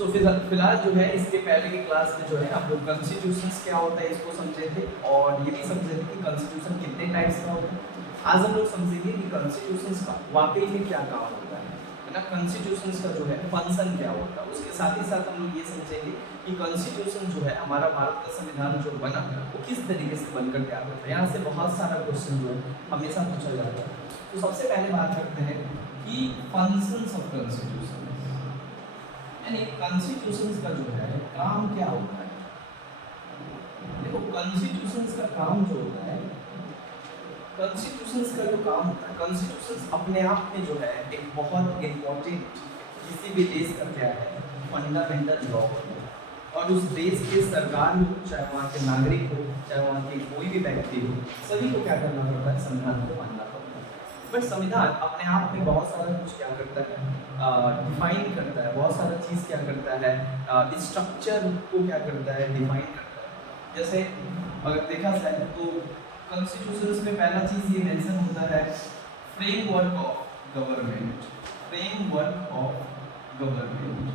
सो फिलहाल जो है इसके पहले की क्लास में जो है हम लोग कॉन्स्टिट्यूशंस क्या होता है इसको समझे थे और ये भी समझे थे कि कॉन्स्टिट्यूशन कितने टाइप्स का होता है। आज हम लोग समझेंगे कि कॉन्स्टिट्यूशंस का वाकई में क्या काम होता है ना, कॉन्स्टिट्यूशंस का जो है फंक्शन क्या होता है। उसके साथ ही साथ हम लोग ये समझेंगे कि कॉन्स्टिट्यूशन जो है हमारा भारत का संविधान जो बना वो किस तरीके से बनकर तैयार होता है। यहाँ से बहुत सारा क्वेश्चन जो है हमेशा पूछा जाता है। तो सबसे पहले बात करते हैं कि फंक्शंस ऑफ कॉन्स्टिट्यूशन, यानी कॉन्स्टिट्यूशंस का जो है काम क्या होता है। देखो कॉन्स्टिट्यूशंस का काम जो होता है, कॉन्स्टिट्यूशंस का जो काम होता है, कॉन्स्टिट्यूशंस अपने आप में जो है एक बहुत इंपॉर्टेंट किसी भी देश का क्या है फंडामेंटल लॉ और उस देश के सरकार हो, चाहे वहाँ के नागरिक हो, चाहे वहाँ के कोई भी व्यक्ति हो, सभी को क्या करना पड़ता है, संविधान को मानना पड़ता है। बट संविधान अपने आप में बहुत सारा कुछ क्या करता है, डिफाइन करता है, बहुत सारा चीज़ क्या करता है, स्ट्रक्चर को क्या करता है, डिफाइन करता है। जैसे अगर देखा जाए तो कॉन्स्टिट्यूशंस में पहला चीज़ ये मेंशन होता है framework of government, framework of government,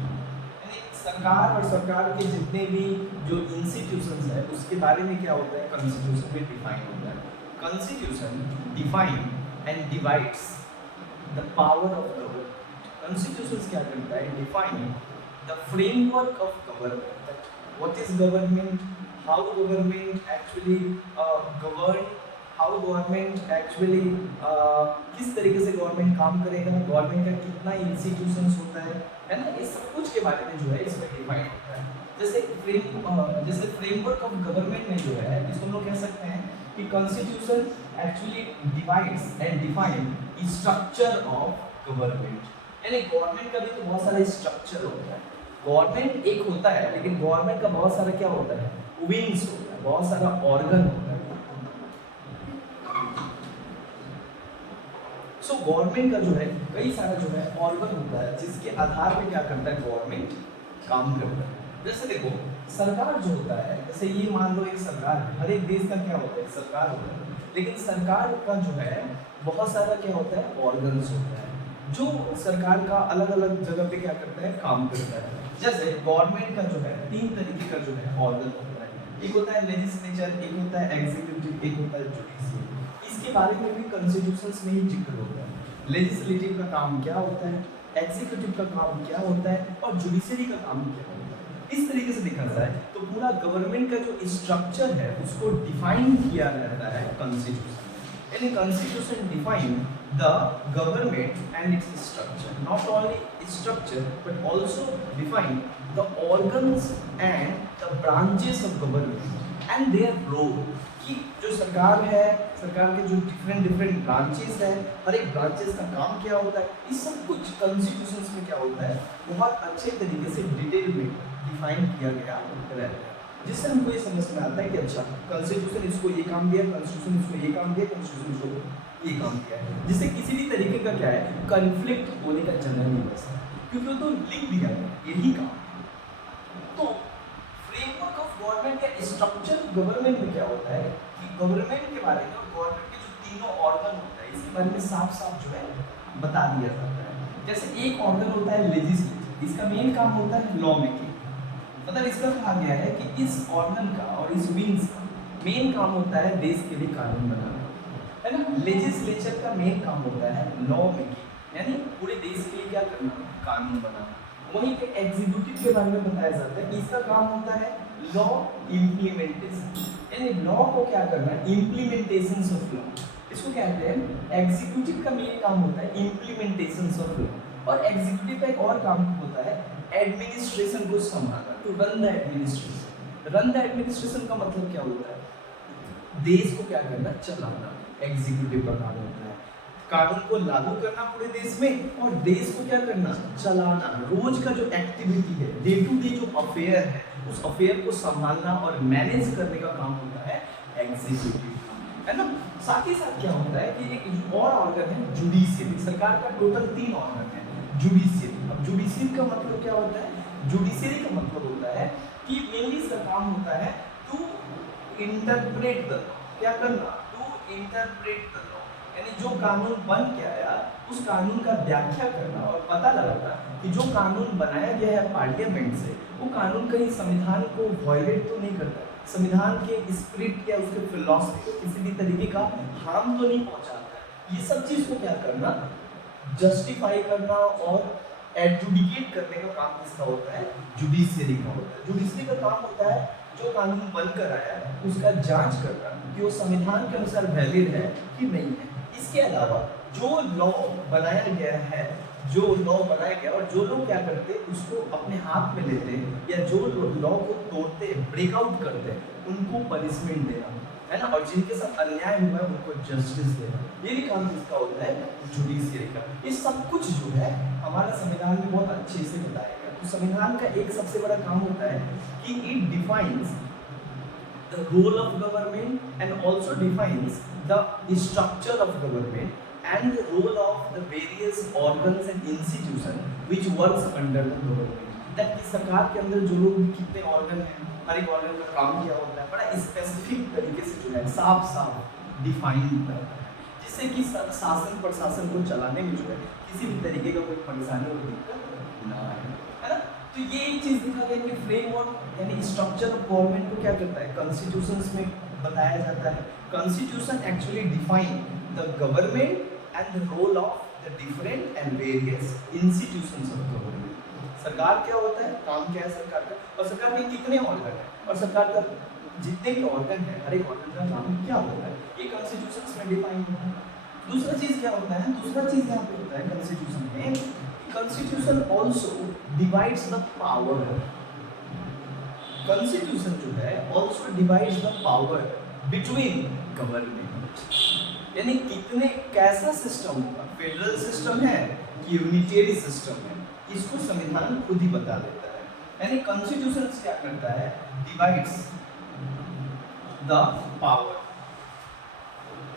यानी सरकार और सरकार के जितने भी जो इंस्टीट्यूशंस है उसके बारे में क्या होता है, कॉन्स्टिट्यूशन में डिफाइन होता है। Constitution define and divides the power of government. Constitution क्या करता है, define the framework of government. That what is government, how government actually govern, how government actually किस तरीके से गवर्नमेंट काम करेगा, गवर्नमेंट का कितना इंस्टीट्यूशंस होता है ना, ये सब कुछ के बारे में जो है इसमें डिफाइन होता है। जैसे फ्रेमवर्क ऑफ गवर्नमेंट में जो है इसको हम लोग कह सकते हैं कि constitution actually divides and define structure of government, यानी गवर्नमेंट का भी तो बहुत सारा स्ट्रक्चर होता है। गवर्नमेंट एक होता है लेकिन गवर्नमेंट का बहुत सारा क्या होता है, विंग्स होता है, बहुत सारा ऑर्गन होता है। सो गवर्नमेंट का जो है कई सारा जो है ऑर्गन होता है जिसके आधार पे क्या करता है, गवर्नमेंट काम करता है। जैसे देखो सरकार जो होता है, जैसे ये मान लो एक सरकार है, हर एक देश का क्या होता है, सरकार होता है, लेकिन सरकार का जो है बहुत सारा क्या होता है, ऑर्गन्स होता है जो सरकार का अलग अलग जगह पे क्या करता है, काम करता है। जैसे गवर्नमेंट का जो है 3 तरीके का जो है ऑर्गन होता है, एक होता है लेजिस्लेचर, एक होता है एग्जीक्यूटिव, एक होता है जुडिशियल। इसके बारे में भी कॉन्स्टिट्यूशंस में ही जिक्र होता है। लेजिस्लेटिव का काम क्या होता है, एग्जीक्यूटिव का काम क्या होता है और जुडिशरी का काम क्या होता है। इस तरीके से देखा जाए तो पूरा गवर्नमेंट का जो स्ट्रक्चर है उसको डिफाइन किया जाता है कॉन्स्टिट्यूशन। यानी constitution define the government and its structure, not only structure but also define the organs and the branches of government and their role, कि जो सरकार है, सरकार के जो डिफरेंट ब्रांचेस है, हर एक ब्रांचेस का काम क्या होता है, ये सब कुछ कॉन्स्टिट्यूशंस में क्या होता है, बहुत अच्छे तरीके से डिटेल में डिफाइन किया गया रहता है, जिससे हमको ये समझ में आता है कि अच्छा कॉन्स्टिट्यूशन इसको ये काम दिया, कॉन्स्टिट्यूशन इसको ये काम दिया, कॉन्स्टिट्यूशन इसको ये काम दिया है, जिससे किसी भी तरीके का क्या है कन्फ्लिक्ट होने का जन्म नहीं बन सकता, क्योंकि वो तो लिख दिया गया यही काम। तो फ्रेमवर्क ऑफ गवर्नमेंट का स्ट्रक्चर गवर्नमेंट में क्या होता है कि गवर्नमेंट के बारे में, गवर्नमेंट के जो तीनों ऑर्गन होता है इसके बारे में साफ साफ जो है बता दिया जाता है। जैसे एक ऑर्गन होता है लेजिस्लेचर, इसका मेन काम होता है लॉ मेकिंग, मतलब इसका कहा गया है कि इस ऑर्गन का और इस विंग्स का मेन काम होता है देश के लिए कानून बनाना, है ना। लेजिस्लेचर का मेन काम होता है लॉ मेकिंग, यानी पूरे देश के लिए क्या करना, कानून बनाना। वहीं पे एग्जीक्यूटिव के बारे में बताया जाता है कि इसका काम होता है लॉ इम्प्लीमेंटेशन, यानी लॉ को क्या करना है, इम्प्लीमेंटेशन ऑफ लॉ, इसको कहते हैं। एग्जीक्यूटिव का मेन काम होता है इम्प्लीमेंटेशन ऑफ लॉ, और एग्जीक्यूटिव का एक और काम होता है एडमिनिस्ट्रेशन को संभालना, to run the administration. Run the administration का मतलब क्या होता है, देश को क्या करना, चलाना। एग्जीक्यूटिव का काम होता है कानून को लागू करना पूरे देश में, और देश को क्या करना, चलाना। रोज का जो एक्टिविटी है, डे टू डे जो अफेयर है, उस अफेयर को संभालना और मैनेज करने का काम होता है एग्जीक्यूटिव, है ना। साथ ही साथ क्या होता है कि एक और ऑर्गन है जुडिशियरी। सरकार का टोटल 3 ऑर्गन है। जुडिशियरी, अब जुडिशियरी का मतलब क्या होता है, जुडिशियरी का मतलब होता है कि मेनली इसका काम होता है टू इंटरप्रेट द लॉ, क्या करना, टू इंटरप्रेट द लॉ, यानी जो कानून बन के आया उस कानून का व्याख्या करना और पता लगाना कि जो कानून बनाया गया है पार्लियामेंट से वो कानून कहीं संविधान को वायलेट तो नहीं करता, संविधान के स्पिरिट या उसके फिलॉसफी को किसी भी तरीके का हार्म तो नहीं पहुंचाता। ये सब चीज को क्या करना, जस्टिफाई करना और एडजुडिकेट करने का काम किसका होता है, जुडिशियरी का होता है। जुडिशियरी का काम होता है जो कानून बनकर आया उसका जांच करना कि वो संविधान के अनुसार वैलिड है कि नहीं है। इसके अलावा जो लॉ बनाया गया है, जो लॉ बनाया गया और जो लोग क्या करते उसको अपने हाथ में लेते या जो लॉ को तोड़ते ब्रेकआउट करते उनको पनिशमेंट देना है ना, और जिनके साथ अन्याय हुआ है उनको जस्टिस देना, ये भी काम किसका होता है, जुडिशियरी का। ये सब कुछ जो है हमारा संविधान में बहुत अच्छे से बताया गया। तो संविधान का एक सबसे बड़ा काम होता है कि it defines the role of government and also defines the structure of government and the role of the various organs and institutions which works under the government. that कि सरकार के अंदर जो लोग कितने ऑर्गन हैं, हर एक ऑर्गन का काम क्या होता है, बड़ा स्पेसिफिक तरीके से जो है साफ साफ डिफाइन करता है, जिससे कि शासन प्रशासन को चलाने में जो है किसी भी तरीके का कोई परेशानी और दिक्कत ना आए, है ना। तो ये एक चीज दिखा गया कि फ्रेमवर्क यानी स्ट्रक्चर ऑफ गवर्नमेंट को क्या करता है, कॉन्स्टिट्यूशंस में बताया जाता है। Constitution actually define the government and the role of the different and various institutions of government. सरकार क्या होता है, काम क्या है सरकार का, और सरकार के कितने ऑर्गन हैं, और सरकार का जितने भी ऑर्गन है हर एक ऑर्गन का काम क्या होता है, ये कॉन्स्टिट्यूशंस में डिफाइन होता है। दूसरा चीज क्या होता है, दूसरा चीज यहाँ पे होता है कॉन्स्टिट्यूशन में, constitution also divides the power. Constitution जो है also divides the power between government, यानी कितने कैसा सिस्टम होगा, फेडरल सिस्टम है कि यूनिटरी सिस्टम है, इसको संविधान खुद ही बता देता है। यानी कॉन्स्टिट्यूशन क्या करता है, divides the power,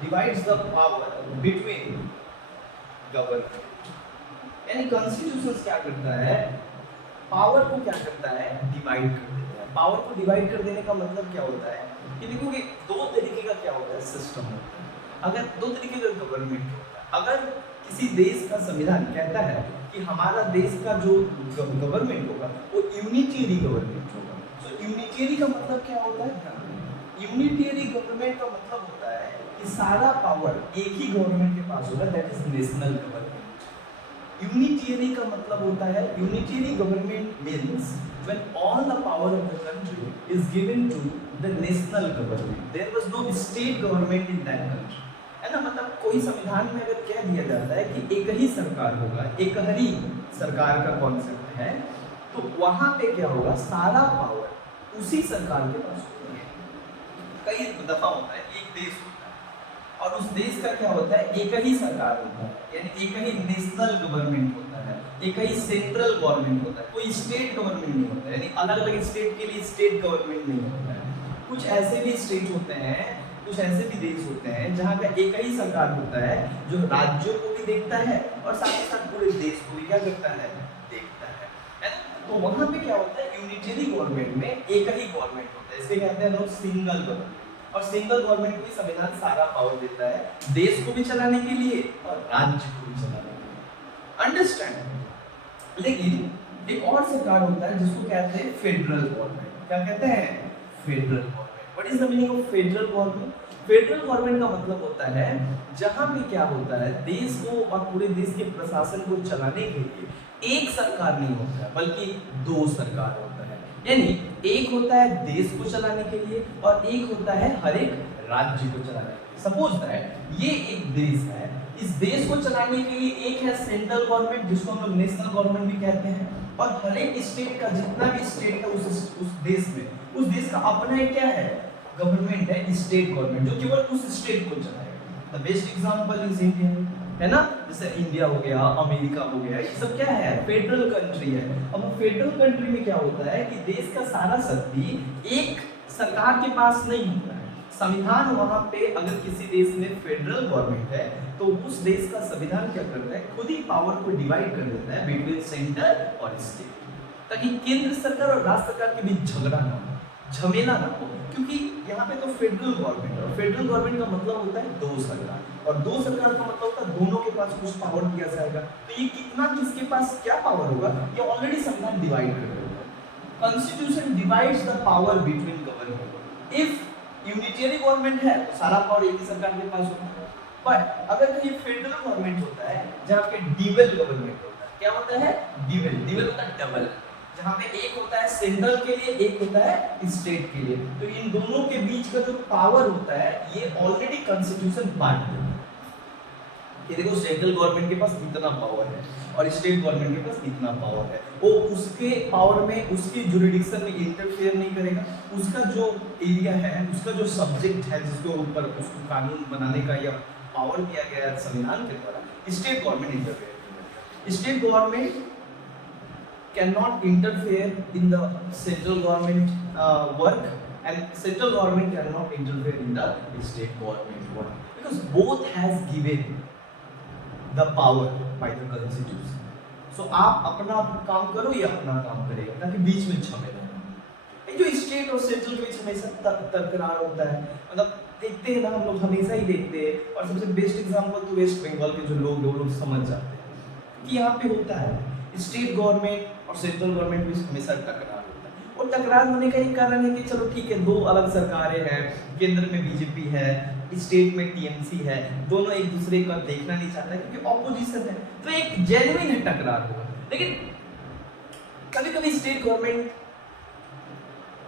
divides the power between government. यानी कॉन्स्टिट्यूशन क्या करता है, पावर को क्या करता है, डिवाइड कर देता है। पावर को डिवाइड कर देने का मतलब क्या होता है कि देखोगे दो तरीके का क्या होता है सिस्टम होता है, अगर दो तरीके का गवर्नमेंट होता है। अगर किसी देश का संविधान कहता है कि हमारा देश का जो गवर्नमेंट होगा वो यूनिटरी गवर्नमेंट होगा, तो यूनिटरी का मतलब क्या होता है, यूनिटरी गवर्नमेंट का मतलब होता है कि सारा पावर एक ही गवर्नमेंट के पास होगा, that is national government. Unitary का मतलब होता है, unitary government means when all the power of the country is given to the national government, there was no state government in that country, है ना। मतलब कोई संविधान में अगर कह दिया जाता है कि एक ही सरकार होगा, एक ही सरकार का कॉन्सेप्ट है, तो वहां पे क्या होगा, सारा पावर उसी सरकार के पास होगा। कई दफा होता है एक देश होता है और उस देश का क्या होता है, एक ही सरकार होता है, यानी एक ही नेशनल गवर्नमेंट होता है, एक ही सेंट्रल गवर्नमेंट होता है, कोई स्टेट गवर्नमेंट नहीं होता है, यानी अलग अलग स्टेट के लिए स्टेट गवर्नमेंट नहीं होता है। कुछ ऐसे भी स्टेट होते हैं, कुछ ऐसे भी देश होते हैं जहाँ का एक ही सरकार होता है जो राज्यों को भी देखता है और साथ ही साथ पूरे देश को भी क्या करता है, देखता है ना। तो वहाँ पे क्या होता है, यूनिटरी गवर्नमेंट में एक ही गवर्नमेंट होता है, इसके कहते हैं लोग सिंगल गवर्नमेंट, और सिंगल गवर्नमेंट को संविधान सारा पावर देता है, देश को भी चलाने के लिए और राज्य को भी चलाने के लिए, अंडरस्टैंड। लेकिन एक और सरकार होता है जिसको कहते हैं फेडरल गवर्नमेंट। क्या कहते हैं, federal government. What is the meaning of federal government? Federal government का मतलब होता है जहां पे क्या होता है, देश को और पूरे देश के प्रशासन को चलाने के लिए एक सरकार नहीं होता है बल्कि दो सरकार होता है। यानी एक होता है देश को चलाने के लिए और एक होता है हर एक राज्य को चलाने के लिए। सपोज दैट ये एक देश है, इस देश को चलाने के लिए एक है सेंट्रल गवर्नमेंट जिसको हम लोग नेशनल गवर्नमेंट भी कहते हैं, और हर एक स्टेट का जितना भी स्टेट है उस देश में, उस देश का अपना एक क्या है, गवर्नमेंट है, स्टेट गवर्नमेंट, जो केवल उस स्टेट को चलाएगा। The best example is India, है ना। जैसे इंडिया हो गया, अमेरिका हो गया, ये सब क्या है, फेडरल कंट्री है। अब फेडरल कंट्री में क्या होता है कि देश का सारा शक्ति एक सरकार के पास नहीं होता है। संविधान वहां पे अगर किसी देश में फेडरल गवर्नमेंट है तो उस देश का संविधान क्या करता है, खुद ही पावर को डिवाइड कर देता है बिटवीन सेंटर और स्टेट, ताकि केंद्र सरकार और राज्य सरकार के बीच झगड़ा ना हो। झमेला ना हो, क्योंकि यहाँ पे तो फेडरल गवर्नमेंट है, और फेडरल गवर्नमेंट का मतलब होता है दो सरकार, और दो सरकार का मतलब होता है दोनों के पास कुछ पावर दिया जाएगा। तो ये कितना किसके पास क्या पावर होगा, ये ऑलरेडी संविधान डिवाइड कर देगा। Constitution divides the power between government. If unitary government है तो सारा पावर एक ही सरकार के पास होता है, बट अगर कहीं फेडरल गवर्नमेंट होता है जहाँ पे डिवेल गवर्नमेंट होता है, क्या होता है, डिवेल, डिवेल होता है डबल, जहाँ पे एक होता है सेंट्रल के लिए, एक होता है स्टेट के लिए, तो इन दोनों के बीच का जो पावर होता है ये ऑलरेडी कॉन्स्टिट्यूशन बांट देता है। ये देखो सेंट्रल गवर्नमेंट के पास इतना पावर है और स्टेट गवर्नमेंट के पास इतना पावर है, वो उसके पावर में उसकी जुरिडिक्शन में इंटरफेयर नहीं करेगा, उसका जो एरिया है, उसका जो सब्जेक्ट है जिसके ऊपर उसको कानून बनाने का या पावर दिया गया है संविधान के द्वारा, स्टेट गवर्नमेंट इंटरफेयर करेगा। State government cannot interfere in the central government work, and central government cannot interfere in the state government work, because both has given the power by the constitution. So आप अपना काम करो, ये अपना काम करेगा, ताकि बीच में झमेला ना। जो स्टेट और सेंट्रल के बीच हमेशा तकरार होता है, मतलब देखते हैं ना हम लोग, हमेशा ही देखते हैं, और सबसे बेस्ट एग्जांपल तो वेस्ट बंगाल के जो लोग समझ जाते हैं कि यहाँ पे होता है स्टेट गवर्नमेंट और सेंट्रल गवर्नमेंट में हमेशा टकरार होता है, और टकरार होने का एक कारण है कि चलो ठीक है, दो अलग सरकारें हैं, केंद्र में बीजेपी है, स्टेट में टीएमसी है, दोनों एक दूसरे का देखना नहीं चाहता क्योंकि ऑपोजिशन है, तो एक जेन्युइन है टकरार होगा। लेकिन कभी कभी स्टेट गवर्नमेंट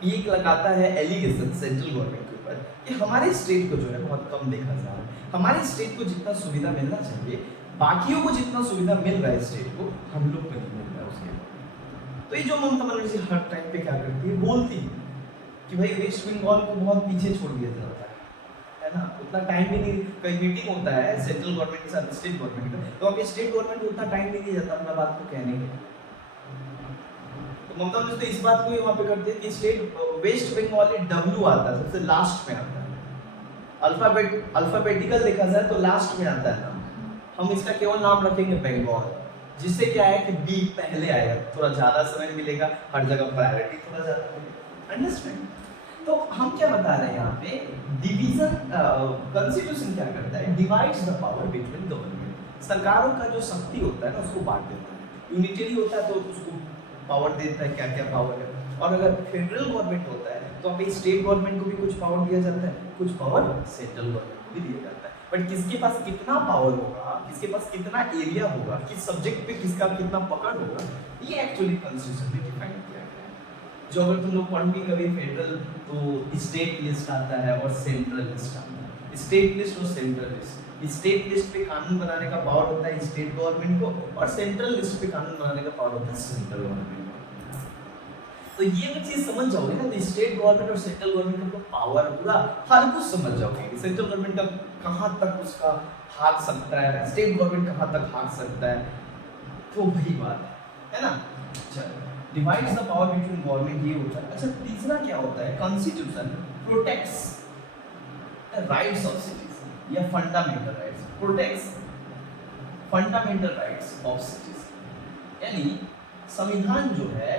ये लगाता है एलिगेशन सेंट्रल गवर्नमेंट के ऊपर कि हमारे स्टेट को जो है बहुत कम देखा जा रहा है, हमारे स्टेट को जितना सुविधा मिलना चाहिए, बाकियों को जितना सुविधा मिल रहा है स्टेट को, हम लोग को नहीं मिल रहा है उसके। तो ये जो ममता बनर्जी हर टाइम पे क्या करती है, बोलती है कि भाई वेस्ट बंगाल को बहुत पीछे छोड़ दिया जाता है ना, उतना टाइम भी नहीं, कई मीटिंग होता है सेंट्रल गवर्नमेंट के साथ स्टेट गवर्नमेंट का, तो अब स्टेट गवर्नमेंट को उतना टाइम नहीं दिया जाता अपना बात को कहने के। तो ममता बनर्जी तो इस बात को वहाँ पे करती है कि स्टेट वेस्ट बंगाल में डब्ल्यू आता है, सबसे लास्ट में आता है, अल्फाबेटिकल देखा जाए तो लास्ट में आता है, हम इसका केवल नाम रखेंगे बंगाल, जिससे क्या है कि बी पहले आएगा, थोड़ा ज्यादा समय मिलेगा, हर जगह प्रायोरिटी थोड़ा ज्यादा मिलेगा। अंडरस्टैंड? तो हम क्या बता रहे हैं यहाँ पे, डिवीजन, कॉन्स्टिट्यूशन क्या करता है, divides the power between government. सरकारों का जो शक्ति होता है ना उसको बांट देता है, यूनिटरी होता है तो उसको पावर देता है क्या क्या पावर है, और अगर फेडरल गवर्नमेंट होता है तो अभी स्टेट गवर्नमेंट को भी कुछ पावर दिया जाता है, कुछ पावर सेंट्रल गवर्नमेंट को भी दिया जाता है। बट किसके पास कितना पावर होगा, किसके पास कितना एरिया होगा, किस सब्जेक्ट पे किसका कितना पकड़ होगा, ये एक्चुअली कॉन्स्टिट्यूशन में डिफाइन किया गया है। जो अगर तुम लोग पढ़ोगे कभी फेडरल, तो स्टेट लिस्ट आता है और सेंट्रल लिस्ट आता है, स्टेट लिस्ट और सेंट्रल लिस्ट। स्टेट लिस्ट पे कानून बनाने का पावर होता है स्टेट गवर्नमेंट को, और सेंट्रल लिस्ट पे कानून बनाने का पावर होता है सेंट्रल गवर्नमेंट को। तो ये अगर चीज समझ जाओगे ना, तो स्टेट गवर्नमेंट और सेंट्रल गवर्नमेंट का पावर पूरा हर कुछ समझ जाओगे, सेंट्रल गवर्नमेंट का कहाँ तक उसका हाथ सकता है, स्टेट गवर्नमेंट कहाँ तक हाथ सकता है, तो वही बात है ना। चलो, divides the power between government, ये होता है। अच्छा, तीसरा क्या होता है, constitution protects the rights of citizen या fundamental rights, protects fundamental rights of citizen. यानी संविधान जो है,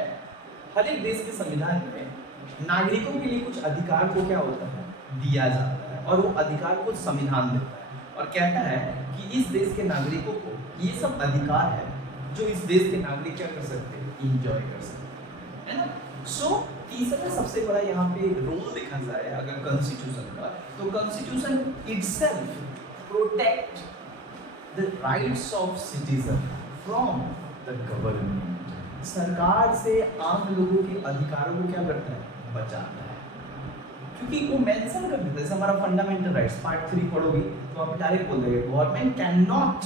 हर एक देश के संविधान में नागरिकों के लिए कुछ अधिकार को क्या होता है, दिया जाता है, और वो अधिकार को संविधान देता है और कहता है कि इस देश के नागरिकों को ये सब अधिकार है जो इस देश के नागरिक क्या कर सकते हैं, इंजॉय कर सकते हैं, है ना। सो तीसरा सबसे बड़ा यहाँ पे रोल देखा जाए अगर कॉन्स्टिट्यूशन का, तो constitution itself protect the rights of citizen from the government. सरकार से आम लोगों के अधिकारों को क्या करता है, बचाता है, क्योंकि वो मेंशन कर देता है। जैसे हमारा फंडामेंटल राइट्स पार्ट 3 पढ़ोगे तो आप डायरेक्ट बोल देंगे गवर्नमेंट कैन नॉट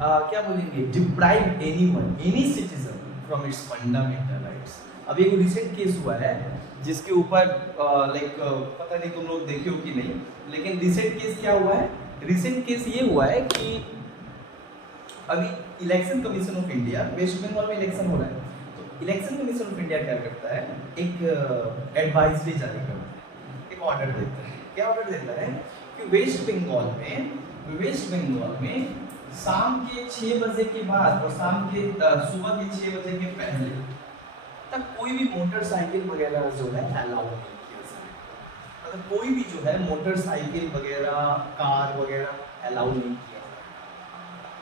क्या बोलेंगे, deprive anyone, any citizen from its fundamental rights. अब एक रिसेंट केस हुआ है जिसके ऊपर पता नहीं तुम लोग देखे हो कि नहीं, लेकिन रिसेंट केस क्या हुआ है, रिसेंट केस ये हुआ है कि अभी election commission of India, west Bengal में इलेक्शन हो रहा है, तो इलेक्शन कमीशन ऑफ इंडिया क्या करता है, एक एडवाइजरी जारी करता है, एक ऑर्डर देता है। क्या ऑर्डर देता है कि वेस्ट बंगाल में शाम के 6 बजे के बाद और सुबह के 6 बजे के पहले तक कोई भी मोटरसाइकिल वगैरह जो है अलाउ नहीं किया जाएगा। मतलब कोई भी जो है मोटरसाइकिल वगैरह कार वगैरह अलाउ नहीं किया जाएगा।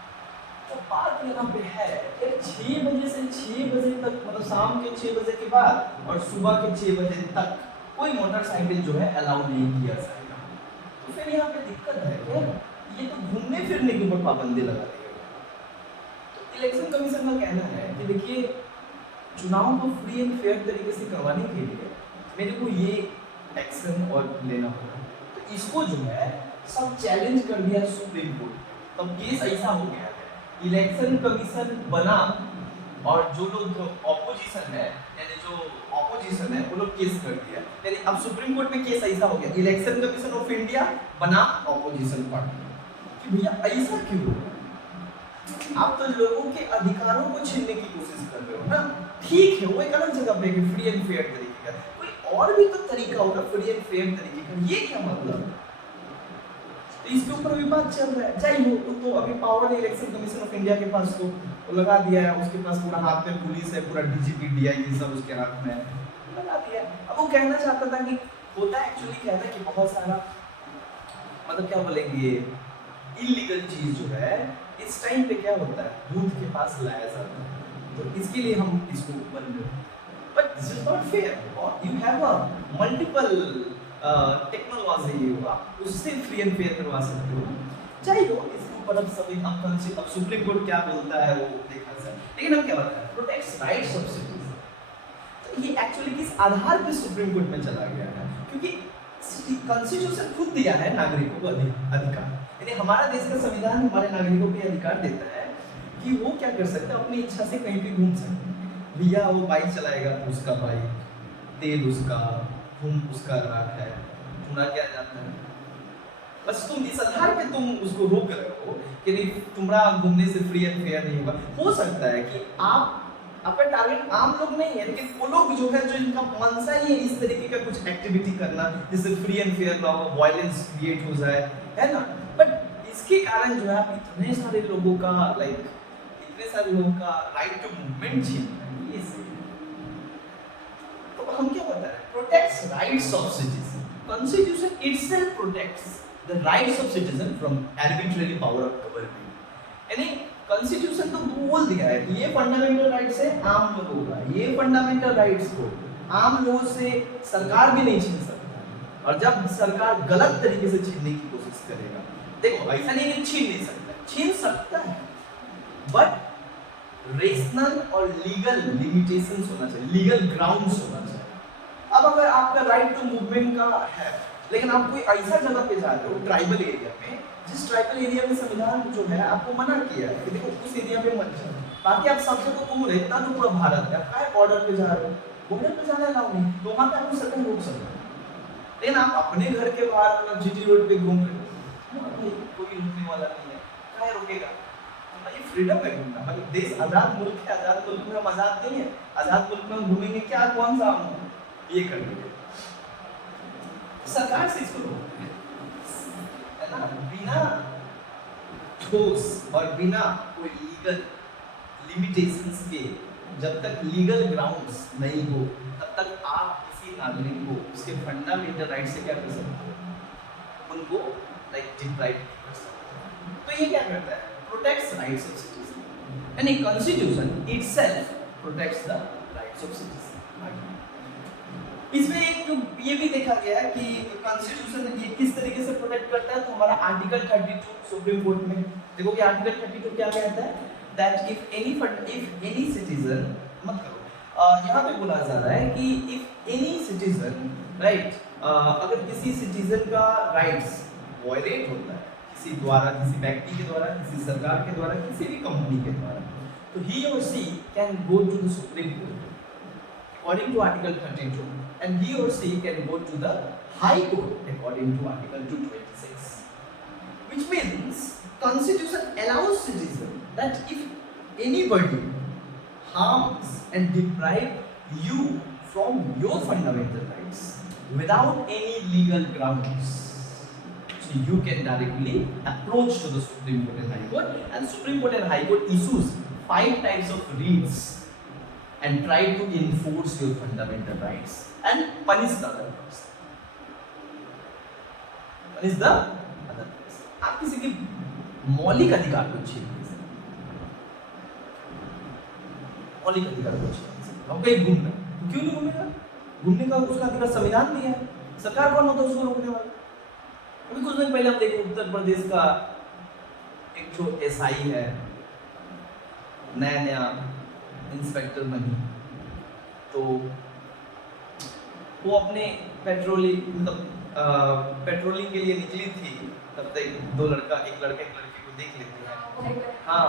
तो बात यहाँ पे है कि 6 बजे से 6 बजे तक, मतलब शाम के 6 बजे के बाद और सुबह के 6 बजे तक कोई मोटरसाइकिल जो है अलाउ नहीं किया जाएगा। तो फिर यहाँ पे दिक्कत है कि ये तो घूमने फिरने के ऊपर पाबंदी लगा दी गई। तो इलेक्शन कमीशन का कहना है कि देखिए चुनाव को फ्री एंड फेयर तरीके से करवाने के लिए मेरे को ये एक्शन और लेना होगा। तो इसको जो है सब चैलेंज कर दिया सुप्रीम कोर्ट। तब केस ऐसा हो गया है, इलेक्शन कमीशन बना और जो लोग ऑपोजिशन है, यानी जो ऑपोजिशन है वो लोग केस कर दिया। यानी अब सुप्रीम कोर्ट में केस ऐसा हो गया, इलेक्शन कमीशन ऑफ इंडिया बना ऑपोजिशन पार्टी, कि भैया ऐसा क्यों हो? आप तो लोगों के अधिकारों को छीनने की कोशिश कर रहे हो ना। ठीक है, वो एक अलग जगह पे फ्री एंड फेयर तरीके का, कोई और भी तो तरीका होगा फ्री एंड फेयर तरीके का, ये क्या मतलब? तो इसके ऊपर विवाद चल रहा है। चाहिए हो तो अभी पावर है इलेक्शन कमीशन ऑफ इंडिया के पास, तो वो लगा दिया है, उसके पास पूरा हाथ में पुलिस है, पूरा डीजीपी डीआईजी सब उसके हाथ में है, लगा दिया। अब वो कहना चाहता था कि होता एक्चुअली क्या है कि बहुत सारा मतलब क्या बोलेंगे इलीगल चीज जो है इस टाइम पे क्या होता है बूथ के पास लाया जाता है, तो इसके लिए हम इसको बंद कर। But this is not fair. You have a multiple technology, आप उससे फ्री एंड फेयर करवा सकते हो। चाहिए हो इसके ऊपर अब सभी अब सुप्रीम कोर्ट क्या बोलता है वो देखा जाए। लेकिन हम क्या बताते हैं, प्रोटेक्ट्स राइट्स ऑफ सिटीजन। तो ये एक्चुअली किस आधार पे सुप्रीम कोर्ट में चला गया है? क्योंकि कॉन्स्टिट्यूशन खुद दिया है नागरिकों को अधिकार, यानी हमारा देश का संविधान हमारे नागरिकों को अधिकार देता है कि वो क्या कर सकते हैं, अपनी इच्छा से कहीं भी घूम सकते हैं। भैया वो बाइक चलाएगा, उसका बाइक, तेल उसका, घूम उसका रात है, तुम्हारा क्या जाता है? बस तुम इस आधार पे तुम उसको रोक रहे हो कि नहीं तुम्हारा घूमने से फ्री एंड फेयर नहीं होगा। हो सकता है कि आपका टारगेट आम लोग नहीं है, लेकिन वो लोग जो है जो इनका मंशा ही है इस तरीके का कुछ एक्टिविटी करना जिससे फ्री एंड फेयर ना हो, वायलेंस क्रिएट हो जाए, है ना। बट इसके कारण जो है आप इतने सारे लोगों का राइट टू मूवमेंट छीन रहे हैं। ये सही। तो हम क्या बता रहे हैं, protects rights of citizen. Constitution itself protects the rights of citizen from arbitrary power of government. यानी कॉन्स्टिट्यूशन तो बोल दिया है कि ये फंडामेंटल राइट्स है आम लोगों का, ये फंडामेंटल राइट्स को आम लोगों से सरकार भी नहीं छीन सकता। और जब सरकार गलत तरीके से छीनने की कोशिश करेगा, देखो ऐसा नहीं कि छीन नहीं सकता, छीन सकता है, बट रेशनल और लीगल लिमिटेशंस होना चाहिए, लीगल ग्राउंड्स होना चाहिए। अब अगर आपका राइट टू मूवमेंट का है, लेकिन आप कोई ऐसा जगह पे जा रहे हो ट्राइबल एरिया में, जिस ट्राइबल एरिया में संविधान जो है आपको मना किया है कि देखो उस एरिया में मत जाओ, बाकी आप सब जगह घूम रहे, इतना तो पूरा भारत है, आप काहे बॉर्डर पे जा रहे हो? बॉर्डर पे जाना अलाउ नहीं, तो वहां पे आपको सरकार रोक सकता है। लेकिन आप अपने घर के बाहर मतलब जीटी रोड पे घूम रहे हो, भाई कोई रोकने वाला नहीं है, काहे रोकेगा? ये फ्रीडम है घूमना। मतलब देश आजाद मुल्क है, आजाद मुल्क में हम आजाद नहीं है, आजाद मुल्क में हम घूमेंगे क्या, कौन सा हम ये करेंगे? सरकार से इसको रोकना है ना, बिना ठोस और बिना कोई लीगल लिमिटेशंस के, जब तक लीगल ग्राउंड्स नहीं हो तब तक आप किसी नागरिक को उसके फंडामेंटल राइट से क्या कर सकते हो, उनको लाइक डिप्राइव कर सकते हो। तो ये क्या करता है, प्रोटेक्ट्स राइट्स ऑफ सिटीजन, यानी constitution itself protects the rights of citizen. इसमें एक ये भी देखा गया है कि कॉन्स्टिट्यूशन ये किस तरीके से प्रोटेक्ट करता है। तो हमारा आर्टिकल 32 सुप्रीम कोर्ट में देखो कि आर्टिकल 32 क्या कहता है, दैट इफ एनी सिटीजन, मत करो, यहाँ पे बोला जा रहा है कि इफ एनी सिटीजन राइट, अगर किसी सिटीजन का राइट्स वायलेट होता है किसी द्वारा, किसी व्यक्ति के द्वारा, किसी सरकार के द्वारा, किसी भी कंपनी के द्वारा, तो he or she can go to the Supreme Court according to Article 32, and he or she can go to the High Court according to Article 226, which means Constitution allows citizen that if anybody harms and deprive you from your fundamental rights without any legal grounds, so you can directly approach to the Supreme Court and High Court, and Supreme Court and High Court issues 5 types of writs and try to enforce your fundamental rights and punish the other person. Punish the other person. आप किसी के मौलिक अधिकार को छीन नहीं सकते, मौलिक अधिकार को छीन नहीं सकते। हम कहीं घूमना, तो क्यों नहीं घूमेगा? घूमने का उसका अधिकार संविधान दिया है। सरकार कौन होता है उसको रोकने वाला? अभी कुछ दिन पहले हम देखे उत्तर प्रदेश का एक जो एसआई है, नया इंस्पेक्टर बनी, तो वो अपने पेट्रोलिंग के लिए निकली थी, तब तक एक लड़का एक लड़के को देख लेते हैं। हाँ,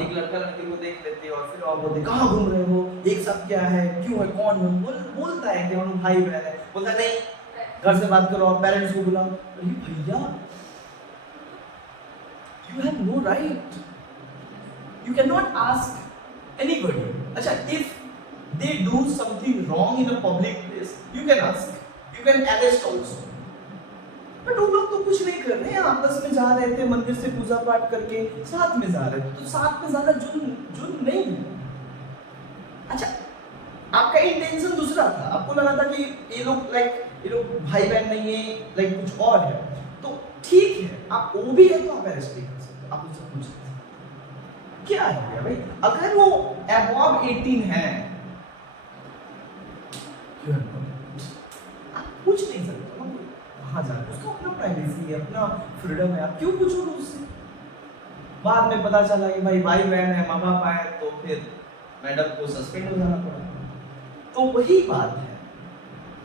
एक लड़का लड़के को देख लेते हैं और फिर आप बोलते कहाँ घूम रहे हो, एक साथ क्या है, क्यों है, कौन हो? बोलता है कि हम भाई बहन है। बोलता है नहीं, घर से बात करो, आप पेरेंट्स को बुलाओ। अरे भैया, you have no right, you cannot ask anybody. अच्छा, if they do something wrong in a public place, you can ask, you can arrest also. But वो लोग तो कुछ नहीं कर रहे हैं, आपस में जा रहे थे मंदिर से पूजा पाठ करके, साथ में जा रहे थे, तो साथ में ज्यादा जुर्म नहीं है। अच्छा, आपका इंटेंशन दूसरा था, आपको लगा था कि ये लोग भाई बहन नहीं है, कुछ और है, तो ठीक है, आप वो भी है तो आप अरेस्ट नहीं कर सकते, आप उनसे पूछ सकते क्या हो गया भाई। अगर वो अबव 18 है, आप पूछ नहीं सकते कहाँ जा रहे, उसका अपना प्राइवेसी है, अपना फ्रीडम है, आप क्यों पूछोगे उससे? बाद में पता चला कि भाई बहन है, माँ बाप आए, तो फिर मैडम को सस्पेंड हो जाना पड़ा। तो वही बात है,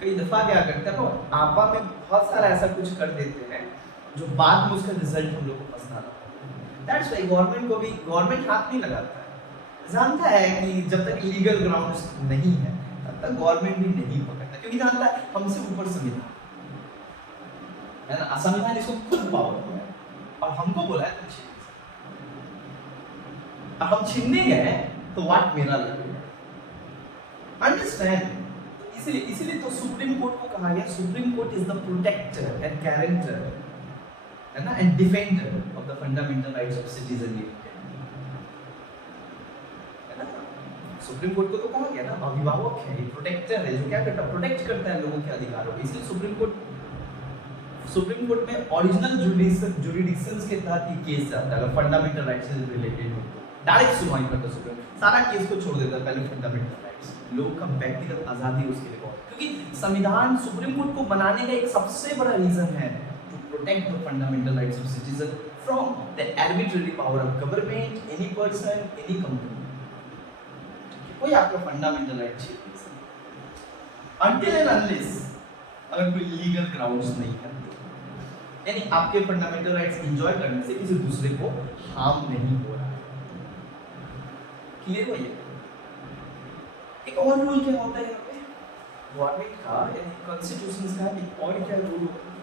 कई दफा क्या करते हैं, आपा में बहुत सारा ऐसा कुछ कर देते हैं जो बाद में उसका रिजल्ट हम लोग को पछताना पड़ता है। दैट्स व्हाई गवर्नमेंट हाथ नहीं लगाता है, जानता है कि जब तक लीगल ग्राउंड्स नहीं है तब तक गवर्नमेंट भी नहीं पकड़ता, क्योंकि जानता है हमसे ऊपर संविधान है ना, संविधान इसको खुद पावर है और हमको बोला है तुम छीन, और हम छीनने गए तो वाट मेरा लगेगा। अंडरस्टैंड? इसीलिए तो सुप्रीम कोर्ट को कहा गया, supreme court is the protector and guarantor, है ना, and defender of the fundamental rights of citizen, है ना। सुप्रीम कोर्ट को तो कहा गया ना, अभिभावक है, प्रोटेक्टर है, जो क्या करता है, प्रोटेक्ट करता है लोगों के अधिकारों को। इसलिए सुप्रीम कोर्ट में ओरिजिनल जुरिडिक्शंस के तहत ये केस जाता है, अगर फंडामेंटल राइट्स से रिलेटेड हो तो डायरेक्ट सुनवाई करता है सुप्रीम, सारा केस को छोड़ देता है, पहले फंडामेंटल राइट्स, लोग का व्यक्तिगत आजादी उसके लिए, क्योंकि संविधान सुप्रीम कोर्ट को बनाने का एक सबसे बड़ा रीजन है to protect the fundamental rights of citizen from the arbitrary power of government, any person, any company. कोई आपका फंडामेंटल राइट छीन नहीं सकता अनटिल एंड अनलेस अगर कोई लीगल ग्राउंड्स नहीं है, यानी आपके फंडामेंटल राइट्स एंजॉय करने से किसी दूसरे को हार्म नहीं हो रहा है। क्लियर है? एक और रूल क्या होता है यहाँ पे गवर्नमेंट का, यानी कॉन्स्टिट्यूशन का एक और क्या रूल होता है?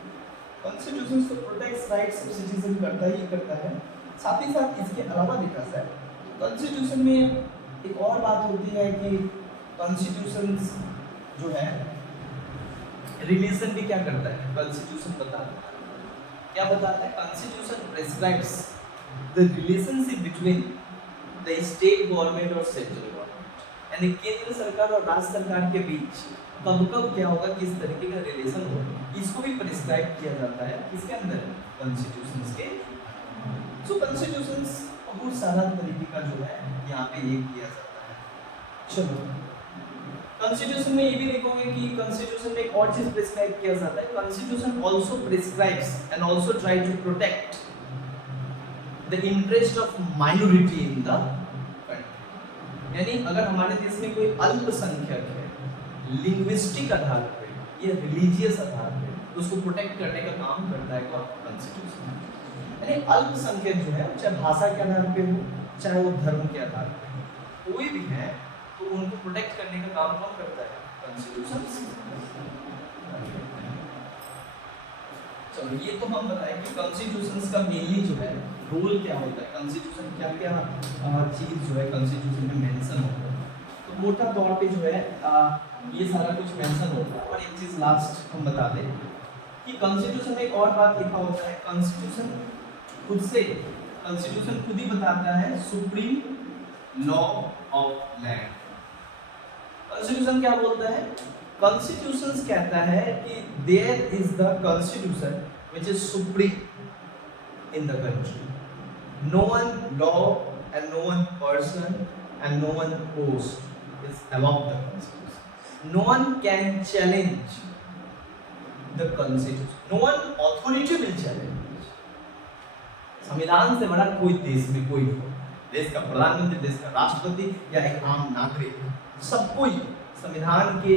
कॉन्स्टिट्यूशन तो प्रोटेक्ट्स राइट्स ऑफ सिटीजन करता है, साथ ही साथ इसके अलावा देखा जाए कॉन्स्टिट्यूशन में एक और बात होती है कि कॉन्स्टिट्यूशन जो है रिलीजन भी क्या करता है, कॉन्स्टिट्यूशन बताता है, क्या बताता है, constitution prescribes the relationship between the state government और सेंट्रल गवर्नमेंट, यानी केंद्र सरकार और राज्य सरकार के बीच कब क्या होगा, किस तरीके का रिलेशन होगा, इसको भी प्रिस्क्राइब किया जाता है किसके अंदर, कॉन्स्टिट्यूशंस के। सो कॉन्स्टिट्यूशंस बहुत सारा तरीके का जो है यहाँ पे ये किया जाता है। चलो, कॉन्स्टिट्यूशन में ये भी देखोगे कि कॉन्स्टिट्यूशन में एक और चीज प्रिस्क्राइब किया जाता है, constitution also prescribes and also try to protect the interest of minority in the country, यानी अगर हमारे देश में कोई अल्पसंख्यक है लिंग्विस्टिक आधार पे या रिलीजियस आधार पे, तो उसको प्रोटेक्ट करने का काम करता है कॉन्स्टिट्यूशन। यानी अल्पसंख्यक जो है, चाहे भाषा के आधार पे हो, चाहे वो धर्म के आधार पे हो, कोई भी है, तो उनको प्रोटेक्ट करने का काम कौन करता है, कॉन्स्टिट्यूशन। चलो, ये तो हम बताएं कि कॉन्स्टिट्यूशंस का मेनली जो है रोल क्या होता है, कॉन्स्टिट्यूशन क्या क्या चीज जो है कॉन्स्टिट्यूशन में मेंशन होता है। तो मोटा तौर पे जो है ये सारा कुछ मेंशन होता है। और एक चीज लास्ट हम बता दें कि कॉन्स्टिट्यूशन में एक और बात लिखा होता है, कॉन्स्टिट्यूशन खुद ही बताता है supreme law of land, constitution क्या बोलता है? कॉन्स्टिट्यूशन कहता है कि there is the constitution which is supreme in the country, no one law and no one person and no one post is above the constitution, no one can challenge the constitution, no one authority will challenge. संविधान से बड़ा कोई देश में कोई नहीं, देश का प्रधानमंत्री, देश का राष्ट्रपति या एक आम नागरिक, सबको ही संविधान के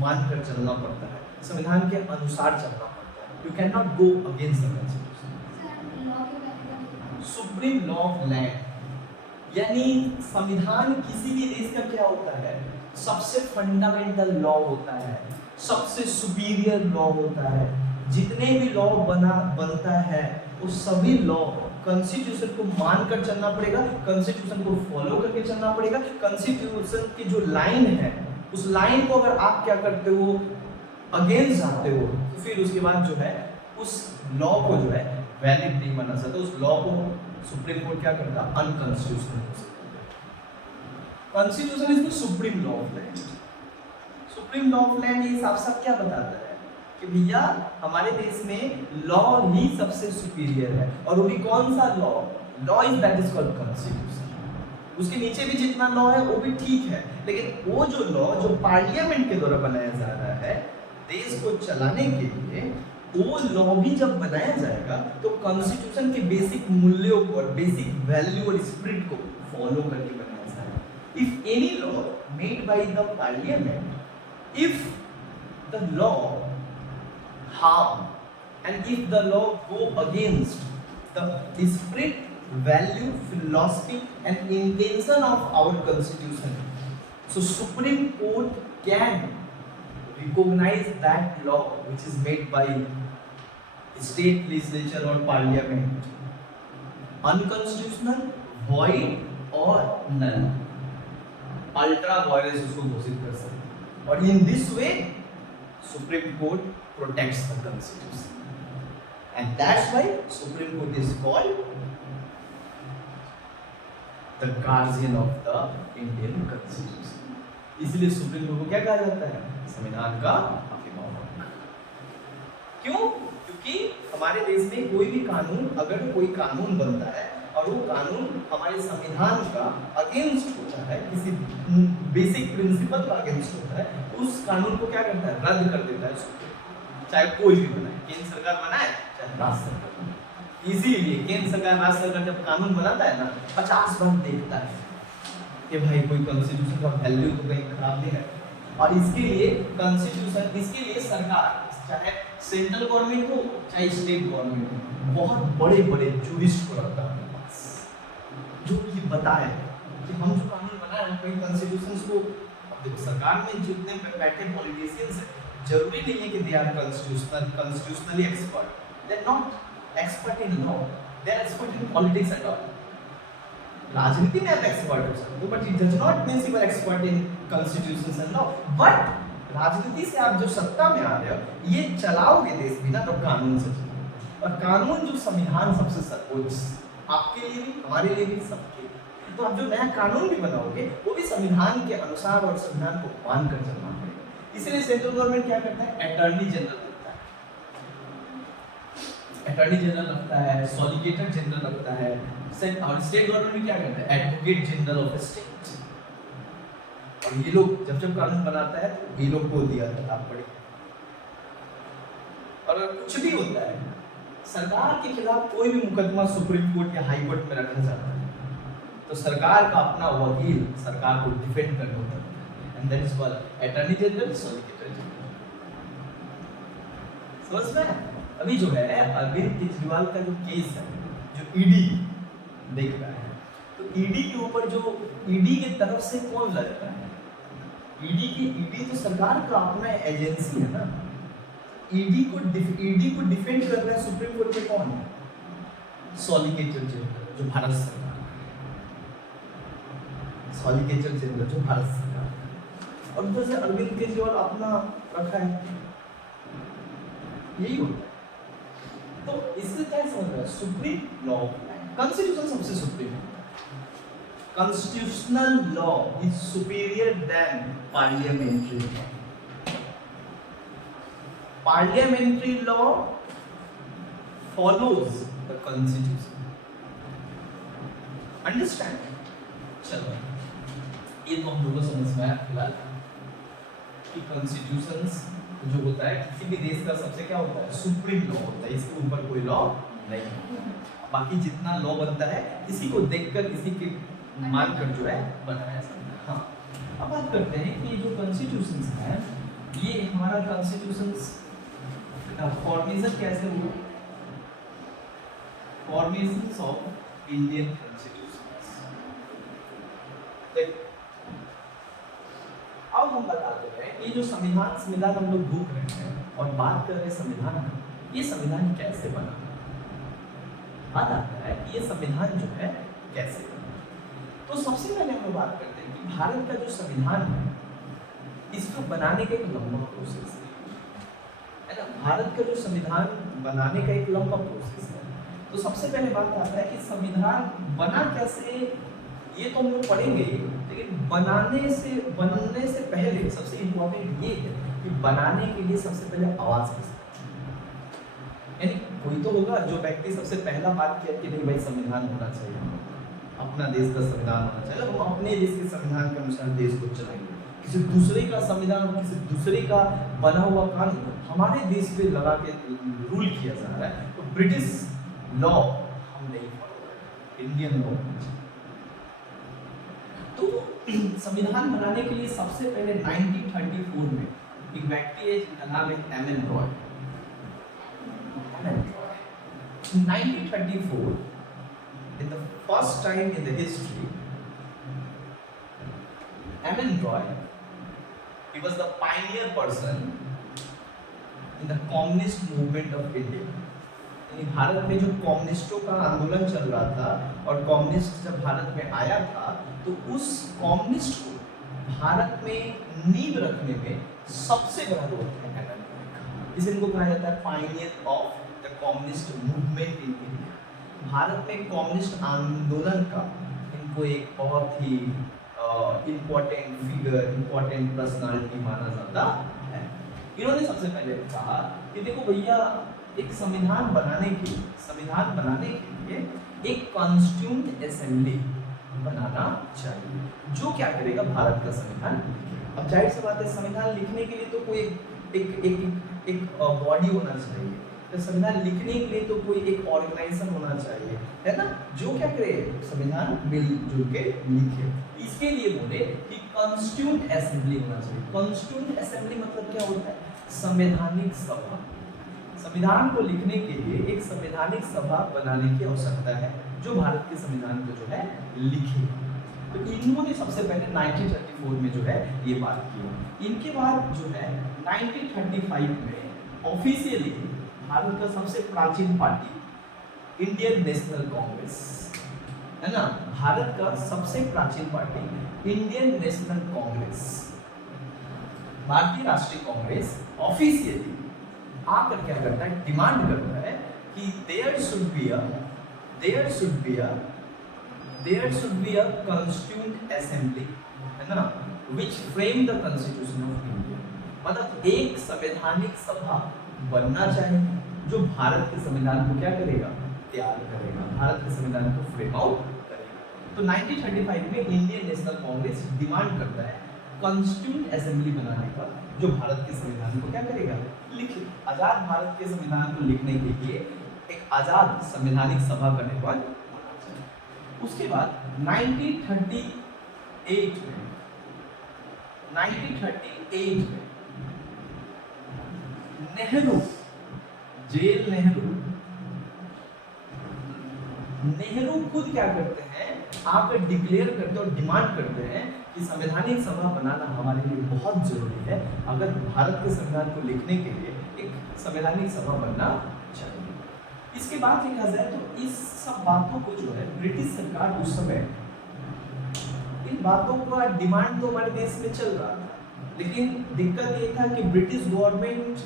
मानकर चलना पड़ता है, संविधान के अनुसार चलना पड़ता है। You can not go against the constitution. Supreme law of land यानी संविधान किसी भी देश का क्या होता है? सबसे फंडामेंटल लॉ होता है, सबसे सुपीरियर लॉ होता है। जितने भी लॉ बनता है वो सभी लॉ कॉन्स्टिट्यूशन को मानकर चलना पड़ेगा, कॉन्स्टिट्यूशन को फॉलो करके चलना पड़ेगा। कॉन्स्टिट्यूशन की जो लाइन है उस लाइन को अगर आप क्या करते हो, अगेंस्ट जाते हो, तो फिर उसके बाद जो है उस लॉ को जो है वैलिड नहीं माना जाता, उस लॉ को सुप्रीम कोर्ट क्या करता? Unconstitutional. Constitution is the supreme law of land. Supreme law of land ये साफ साफ क्या बताता है कि भैया हमारे देश में लॉ ही सबसे सुपीरियर है, और वो भी कौन सा law? Law is that is called constitution. उसके नीचे भी जितना लॉ है वो भी ठीक है, लेकिन वो जो लॉ जो पार्लियामेंट के द्वारा बनाया जा रहा है देश को चलाने के लिए, वो लॉ भी जब बनाया जाएगा तो कॉन्स्टिट्यूशन के बेसिक मूल्यों को और बेसिक वैल्यू और स्पिरिट को फॉलो करके बनाया जाएगा। If any law made by the parliament, if the law harm and if the law go against the spirit, value, philosophy and intention of our constitution, so Supreme Court can recognize that law which is made by state legislature or parliament unconstitutional, void or null, ultra virus उसको घोषित कर सकते। और in this way Supreme Court protects the constitution, and that's why Supreme Court is called the guardian of the Indian Constitution। इसलिए supreme court को क्या कहा जाता है? संविधान का अभिभावक। क्यों? क्योंकि हमारे देश में कोई भी कानून, अगर कोई कानून बनता है और वो कानून हमारे संविधान का अगेंस्ट होता है, किसी बेसिक प्रिंसिपल का अगेंस्ट होता है, उस कानून को क्या करता है? रद्द कर देता है। चाहे कोई भी बनाए, केंद्र सरकार बनाए चाहे राज्य सरकार बनाए। इसीलिए केंद्र सरकार, राज्य सरकार जब कानून बनाता है ना 50 बार देखता है कि भाई कोई कॉन्स्टिट्यूशन का वैल्यू तो कहीं खराब नहीं है। और इसके लिए कॉन्स्टिट्यूशन, इसके लिए सरकार, चाहे सेंट्रल गवर्नमेंट हो चाहे स्टेट गवर्नमेंट हो, बहुत बड़े बड़े जूरिस्ट को रखता है पास, जो कि बताए कि हम जो कानून बनाए हैं कहीं कॉन्स्टिट्यूशन को। अब देखो सरकार में जितने बैठे पॉलिटिशियंस हैं, जरूरी नहीं है कि they are constitutionally expert, they are not expert in law, they are expert in politics and all। राजनीति में आप एक्सपर्ट हो सकते हो, but it does not mean you are expert in constitutions and law. But राजनीति से आप जो सत्ता में आ रहे हो, ये चलाओगे देश भी ना तो कानून से चलाओगे, और कानून जो संविधान सबसे सर्वोच्च, आपके लिए भी हमारे लिए भी सबके लिए। तो आप जो नया कानून भी बनाओगे वो भी संविधान के अनुसार और संविधान को मानकर चलना पड़ेगा। इसलिए सेंट्रल गवर्नमेंट क्या करता है? अटॉर्नी जनरल रखता है, अटॉर्नी जनरल रखता है, सॉलिसिटर जनरल रखता है, और स्टेट गवर्नमेंट क्या करता है? Advocate general of state. और ये लोग जब जब कानून बनाता है तो ये लोग को दिया जाता पड़े। और अगर कुछ भी होता है, सरकार के खिलाफ कोई भी मुकदमा सुप्रीम कोर्ट या हाई कोर्ट में रखा जाता है, तो सरकार का अपना वकील सरकार को डिफेंड करना होता है, and that is called attorney general, solicitor general। समझ में? अभी जो है अरविंद केजरीवाल का जो केस है, जो ईडी देख रहा है, तो ईडी के ऊपर जो ईडी के तरफ से कौन लड़ रहा है? ईडी तो सरकार का अपना एजेंसी है ना। ईडी को डिफेंड कर रहा है सुप्रीम कोर्ट में कौन है? सॉलिसिटर जनरल, जो भारत सरकार, सॉलिसिटर जनरल जो भारत सरकार। और उधर से अरविंद केजरीवाल अपना रखा है, यही होता है। तो इससे क्या समझ रहा है? सुप्रीम लॉ, कॉन्स्टिट्यूशन सबसे सुप्रीम है। constitutional law is superior than parliamentary law. Parliamentary law follows the constitution. Understand? चलो ये तो हम लोगों को समझ में आया फिलहाल कि कॉन्स्टिट्यूशंस जो होता है किसी भी देश का सबसे क्या होता है सुप्रीम लॉ होता है, इसके ऊपर कोई लॉ नहीं। बाकी जितना लॉ बनता है इसी को देखकर इसी के मानकर जो है बनाया जाता है। हाँ, अब बात करते हैं कि जो कॉन्स्टिट्यूशंस है ये हमारा कॉन्स्टिट्यूशंस फॉर्मेशन कैसे हुआ, फॉर्मेशंस ऑफ इंडियन कॉन्स्टिट्यूशंस। अब हम बताते हैं ये जो संविधान हम लोग भूख रहे हैं और बात कर रहे हैं संविधान का, ये संविधान कैसे बना। बात आता है कि ये संविधान जो है कैसे बना। तो सबसे पहले हम लोग बात करते हैं कि भारत का जो संविधान है इसको बनाने का एक लंबा प्रोसेस है ना। भारत का जो संविधान बनाने का एक लंबा प्रोसेस है। तो सबसे पहले बात आता है कि संविधान बना कैसे, ये तो हम लोग पढ़ेंगे, लेकिन बनने से पहले सबसे इम्पोर्टेंट ये है कि बनाने के लिए सबसे पहले आवाज किसकी, यानी कोई तो होगा जो व्यक्ति सबसे पहला बात किया कि नहीं भाई संविधान होना चाहिए, अपना देश का संविधान होना चाहिए, हम अपने देश के संविधान के अनुसार देश को चलाएंगे। किसी दूसरे का संविधान, किसी दूसरे का बना हुआ कानून हमारे देश पे लगा के रूल किया जा रहा है, तो ब्रिटिश लॉ हम नहीं फॉलो करेंगे, इंडियन लॉ। तो संविधान बनाने के लिए सबसे पहले 1934 में एक व्यक्ति है जिनका नाम है MN Roy. 1934 in the first time in the history, M.N. Roy, he was the pioneer person in the communist movement of India. यानी भारत में जो कम्युनिस्टों का आंदोलन चल रहा था और कम्युनिस्ट जब भारत में आया था तो उस कम्युनिस्ट को भारत में नींव रखने में सबसे बड़ा रोल है एमएन रॉय का। इनको कहा जाता है Pioneer of the communist movement in India. Bharat में कम्युनिस्ट आंदोलन का इनको एक बहुत ही इम्पोर्टेंट फिगर, इम्पोर्टेंट पर्सनालिटी माना जाता है। इन्होंने सबसे पहले कहा कि देखो भैया एक संविधान बनाने के लिए एक कॉन्स्टिट्यूएंट असेंबली बनाना चाहिए जो क्या करेगा भारत का संविधान लिखेगा। अब जाहिर सी बात है संविधान लिखने के लिए तो कोई एक बॉडी होना चाहिए, तो संविधान लिखने के लिए तो कोई एक ऑर्गेनाइजेशन होना चाहिए, है ना, जो क्या करे संविधान मिलजुल के लिखे। इसके लिए बोले कि कॉन्स्टिट्यूएंट असेंबली होना चाहिए। कॉन्स्टिट्यूएंट असेंबली मतलब क्या होता है, संवैधानिक सभा। संविधान को लिखने के लिए एक संवैधानिक सभा बनाने की आवश्यकता है जो भारत के संविधान को जो है लिखे। तो इन्होंने सबसे पहले 1934 में जो है ये बात की। इनके बाद जो है 1935 में ऑफिशियली भारत का सबसे प्राचीन पार्टी इंडियन नेशनल कांग्रेस, है ना, भारत का सबसे प्राचीन पार्टी इंडियन नेशनल कांग्रेस, भारतीय राष्ट्रीय कांग्रेस ऑफिशियली आकर क्या करता है, डिमांड करता है कि there should be a constituent assembly, है ना, which frame the constitution of India. मतलब एक संवैधानिक सभा बनना चाहिए जो भारत के संविधान को क्या करेगा, तैयार करेगा, भारत के संविधान को फ्रेम आउट करेगा। तो 1935 में इंडियन नेशनल कांग्रेस डिमांड करता है कॉन्स्टिट्यूएंट असेंबली बनाने का जो भारत के संविधान को क्या करेगा, लिखे। आजाद भारत के संविधान को लिखने के लिए एक आजाद संवैधानिक सभा का निर्माण होना चाहिए। उसके बाद 1938 में नेहरू खुद क्या करते हैं, आकर डिक्लेयर करते और डिमांड करते हैं कि संवैधानिक सभा बनाना हमारे लिए बहुत जरूरी है। अगर भारत के संविधान को लिखने के लिए एक संवैधानिक सभा बनना चाहिए। इसके बाद देखा जाए तो इस सब बातों को जो है ब्रिटिश सरकार उस समय, इन बातों का डिमांड तो हमारे देश में चल रहा था, लेकिन दिक्कत ये था कि British government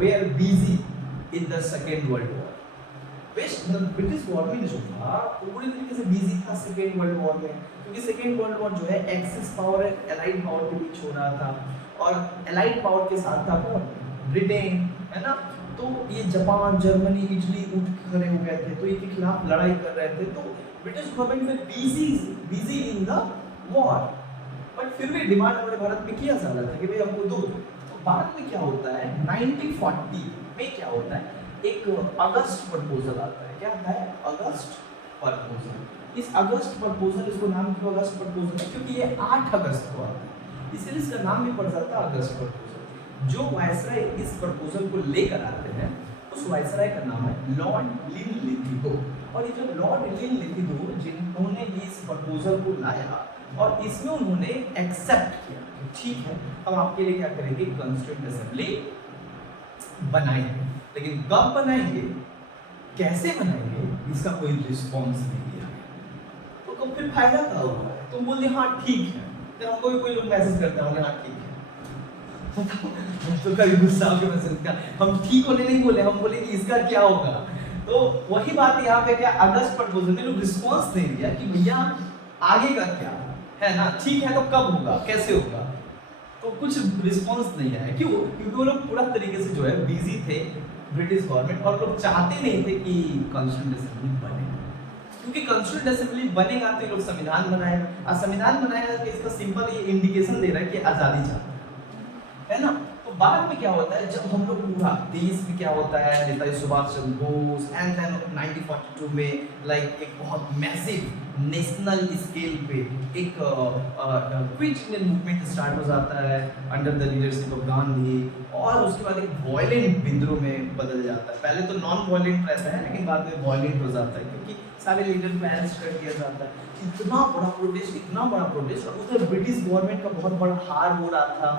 were busy in the second world war. West British government जो था वो पूरी तरीके से बिजी था सेकेंड वर्ल्ड वॉर में, क्योंकि सेकेंड वर्ल्ड वॉर जो है एक्सिस पावर और एलाइड पावर के बीच हो रहा था, और एलाइड पावर के साथ था कौन, ब्रिटेन, है ना। तो ये जापान, जर्मनी, इटली उठ खड़े हो गए थे, तो इनके खिलाफ लड़ाई कर रहे थे, तो ब्रिटिश गवर्नमेंट में busy in the war, but फिर भी डिमांड हमारे भारत में किया जा रहा था कि भाई हमको दो। तो बाद में क्या होता है 1940 में क्या होता है, एक अगस्त प्रपोजल आता है। क्या आता है, अगस्त प्रपोजल। इस अगस्त प्रपोजल, इसको नाम क्यों अगस्त प्रपोजल है, क्योंकि ये 8 अगस्त को आता है, इसलिए इसका नाम भी पड़ जाता है अगस्त प्रपोजल। जो वायसराय इस प्रपोजल को लेकर आते हैं उस वायसराय का नाम है लॉर्ड लिनलिथगो, और ये जो लॉर्ड लिनलिथगो जिन्होंने इस प्रपोजल को लाया और इसमें उन्होंने एक्सेप्ट किया, ठीक है हम आपके लिए क्या करेंगे, कॉन्स्टिट्यूएंट असेंबली बनाएंगे, लेकिन कब बनाएंगे, कैसे बनाएंगे, इसका कोई रिस्पॉन्स नहीं दिया गया। तो फिर फायदा क्या हुआ है, तुम बोलते हाँ ठीक है, फिर हमको भी कोई लोग मैसेज करते हैं हाँ ठीक है, तो कभी गुस्सा होकर मैसेज का, हम ठीक होने नहीं बोले, हम बोले कि इसका क्या होगा। तो वही बात यहाँ पे क्या, अगस्त प्रपोजल में लोग रिस्पॉन्स नहीं दिया कि भैया आगे का क्या है ना, ठीक है तो कब होगा, कैसे होगा, तो कुछ रिस्पॉन्स नहीं आया। क्यों, क्योंकि वो लोग पूरा तरीके से जो है बिजी थे ब्रिटिश गवर्नमेंट, और लोग चाहते नहीं थे कि कॉन्स्टिट्यूएंट असेंबली बने, क्योंकि कॉन्स्टिट्यूएंट असेंबली बनेगा तो लोग संविधान बनाएगा, और संविधान बनाएगा तो इसका सिंपल ये इंडिकेशन दे रहा है कि आजादी चाहता है ना। तो बाद में क्या होता है, जब हम लोग पूरा देश में क्या होता है, नेताजी सुभाष चंद्र बोस एंड देन 1942 में लाइक एक बहुत मैसिव नेशनल स्केल पे एक क्विट इंडियन मूवमेंट स्टार्ट हो जाता है under the leadership of Gandhi, और उसके बाद एक वॉयलेंट विद्रोह में बदल जाता है। पहले तो नॉन वॉयलेंट रहता है, लेकिन बाद में वॉयलेंट हो जाता है, क्योंकि सारे लीडर को अरेस्ट कर दिया जाता है। इतना बड़ा प्रोटेस्ट, और उधर ब्रिटिश गवर्नमेंट का बहुत बड़ा हार हो रहा था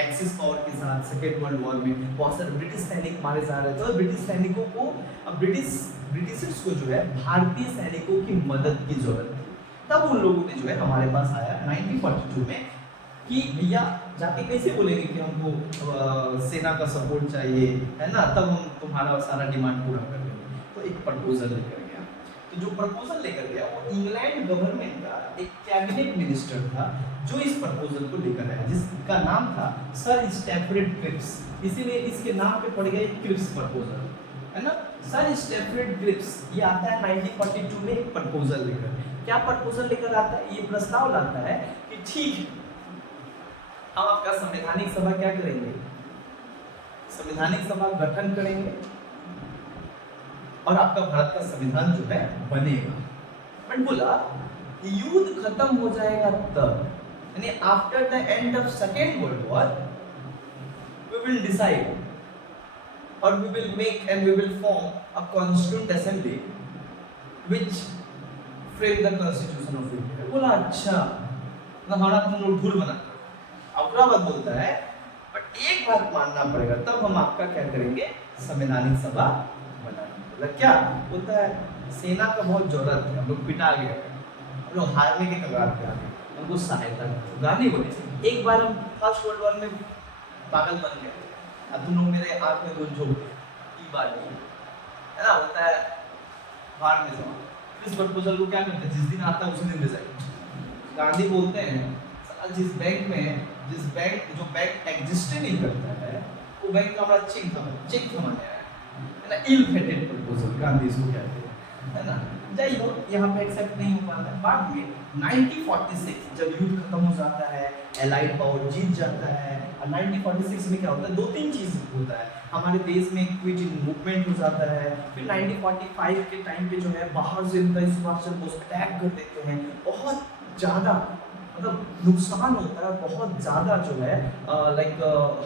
एक्सिस पावर के साथ सेकेंड वर्ल्ड वॉर में, बहुत सारे ब्रिटिश सैनिक मारे जा रहे थे, और ब्रिटिश सैनिकों को ब्रिटिशर्स को जो है भारतीय सैनिकों की मदद की जरूरत थी। तब उन लोगों ने जो है हमारे पास आया 1942 में कि भैया जाके कैसे बोलेंगे कि हमको सेना का सपोर्ट चाहिए, है ना, तब हम तुम्हारा सारा डिमांड पूरा कर देंगे। तो एक प्रपोजल लेकर गया, तो जो प्रपोजल लेकर गया वो इंग्लैंड गवर्नमेंट का एक कैबिनेट मिनिस्टर था जो इस प्रपोजल को लेकर आया, जिसका नाम था सर स्टैफर्ड क्रिप्स, इसीलिए इसके नाम पे पड़ गया क्रिप्स प्रपोजल, है ना। सर स्टैफर्ड क्रिप्स ये आता है 1942 में एक प्रपोजल लेकर। क्या प्रपोजल लेकर आता है, ये प्रस्ताव लाता है कि ठीक है हम आपका संवैधानिक सभा क्या करेंगे, संवैधानिक सभा गठन करेंगे और आपका भारत का संविधान जो है बनेगा। बट बोला युद्ध खत्म हो जाएगा तब, यानी after the end of second world war we will decide और we will make and we will form a constituent assembly which frame the constitution of India. बोला अच्छा ना, हमारा तुम लोग ढूल बना अपना बात बोलता है, बट एक बात मानना पड़ेगा, तब हम आपका क्या करेंगे, संवैधानिक सभा बनाएंगे। क्या बोलता है, सेना का बहुत जरूरत है, हम लोग पिटा गए, हम लोग हारने के कगार पे आ गए, हमको सहायता गाने बोले। एक बार हम फर्स्ट वर्ल्ड वॉर में पागल बन गए, अब तुम लोग मेरे आंख में धूल झोंक की बात नहीं है ना, होता है बाहर में समा। इस प्रपोजल को क्या करते हैं, जिस दिन आता है उसी दिन रिजाइन। गांधी बोलते हैं जिस बैंक जो बैंक एग्जिस्ट नहीं करता है वो बैंक का हमारा चेक थमाने आया है ना, इल फेटेड प्रपोजल गांधी इसको कहते हैं, है ना। जाइए हो यहाँ पे एक्सेप्ट नहीं हो पाता है। बाद में 1946 जब युद्ध खत्म हो जाता है, एलाइड पावर जीत जाता है, और 1946 में क्या होता है, 2-3 चीज होता है। हमारे देश में क्विट इंडिया मूवमेंट हो जाता है, फिर 1945 के टाइम पे जो है बाहर से नेताजी सुभाष चंद्र बोस अटैक कर देते हैं, बहुत ज़्यादा मतलब नुकसान होता है, बहुत ज़्यादा जो है लाइक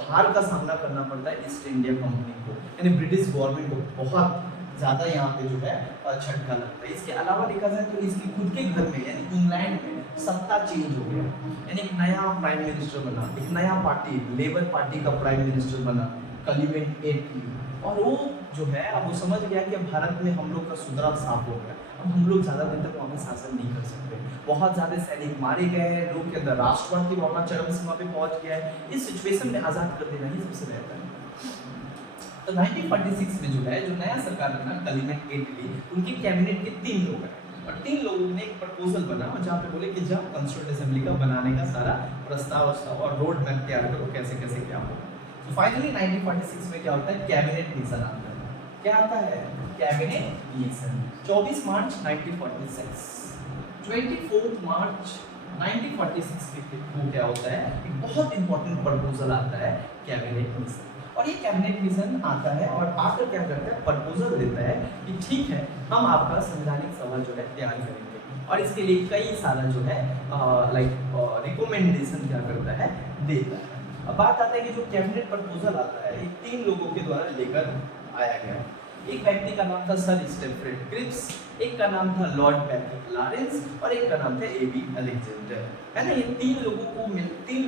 हार का सामना करना पड़ता है ईस्ट इंडिया कंपनी को, यानी ब्रिटिश गवर्नमेंट को बहुत ज़्यादा यहाँ पे जो है झटका लगता है। इसके अलावा देखा जाए तो इसके खुद के घर में यानी इंग्लैंड में सत्ता चेंज हो गया, यानी एक नया प्राइम मिनिस्टर बना, एक नया पार्टी लेबर पार्टी का प्राइम मिनिस्टर बना कलिमेंट एटली, और वो जो है अब वो समझ गया कि भारत में हम लोग का सुधरा साफ हो गया, अब हम लोग ज़्यादा दिन तक वहाँ पे शासन नहीं कर सकते, बहुत ज़्यादा सैनिक मारे गए हैं, लोग के अंदर राष्ट्रवाद की भावना चरम सीमा पे पहुँच गया है। इस सिचुएशन में आज़ाद कर देना ही सबसे बेहतर है। तो 1946 में जो है जो नया सरकार बना क्लेमेंट एटली, उनके कैबिनेट के 3 लोग हैं और 3 लोगों ने एक प्रपोजल बना और जहाँ पे बोले कि जब कॉन्स्टिट्यूंट असेंबली का बनाने का सारा प्रस्ताव और रोड मैप तैयार करो कैसे कैसे क्या होगा। तो फाइनली 1946 में क्या होता है, कैबिनेट मिशन आता है। क्या आता है, कैबिनेट मिशन। 24 मार्च 1946, 24 मार्च 1946 को क्या होता है, एक बहुत इंपॉर्टेंट प्रपोजल आता है कैबिनेट मिशन। और ये कैबिनेट मिशन आता है और आकर क्या करता है, प्रपोजल देता है कि ठीक है हम आपका संवैधानिक सभा जो है तैयार करेंगे और इसके लिए कई सारा जो है रिकमेंडेशन क्या करता है, देता है। अब बात आता है कि जो कैबिनेट प्रपोजल आता है ये 3 लोगों के द्वारा लेकर आया गया है। एक व्यक्ति का नाम था सर स्टैफोर्ड क्रिप्स, एक का नाम था लॉर्ड पैट्रिक लॉरेंस और एक का नाम था एबी अलेक्जेंडर, है ना। ये 3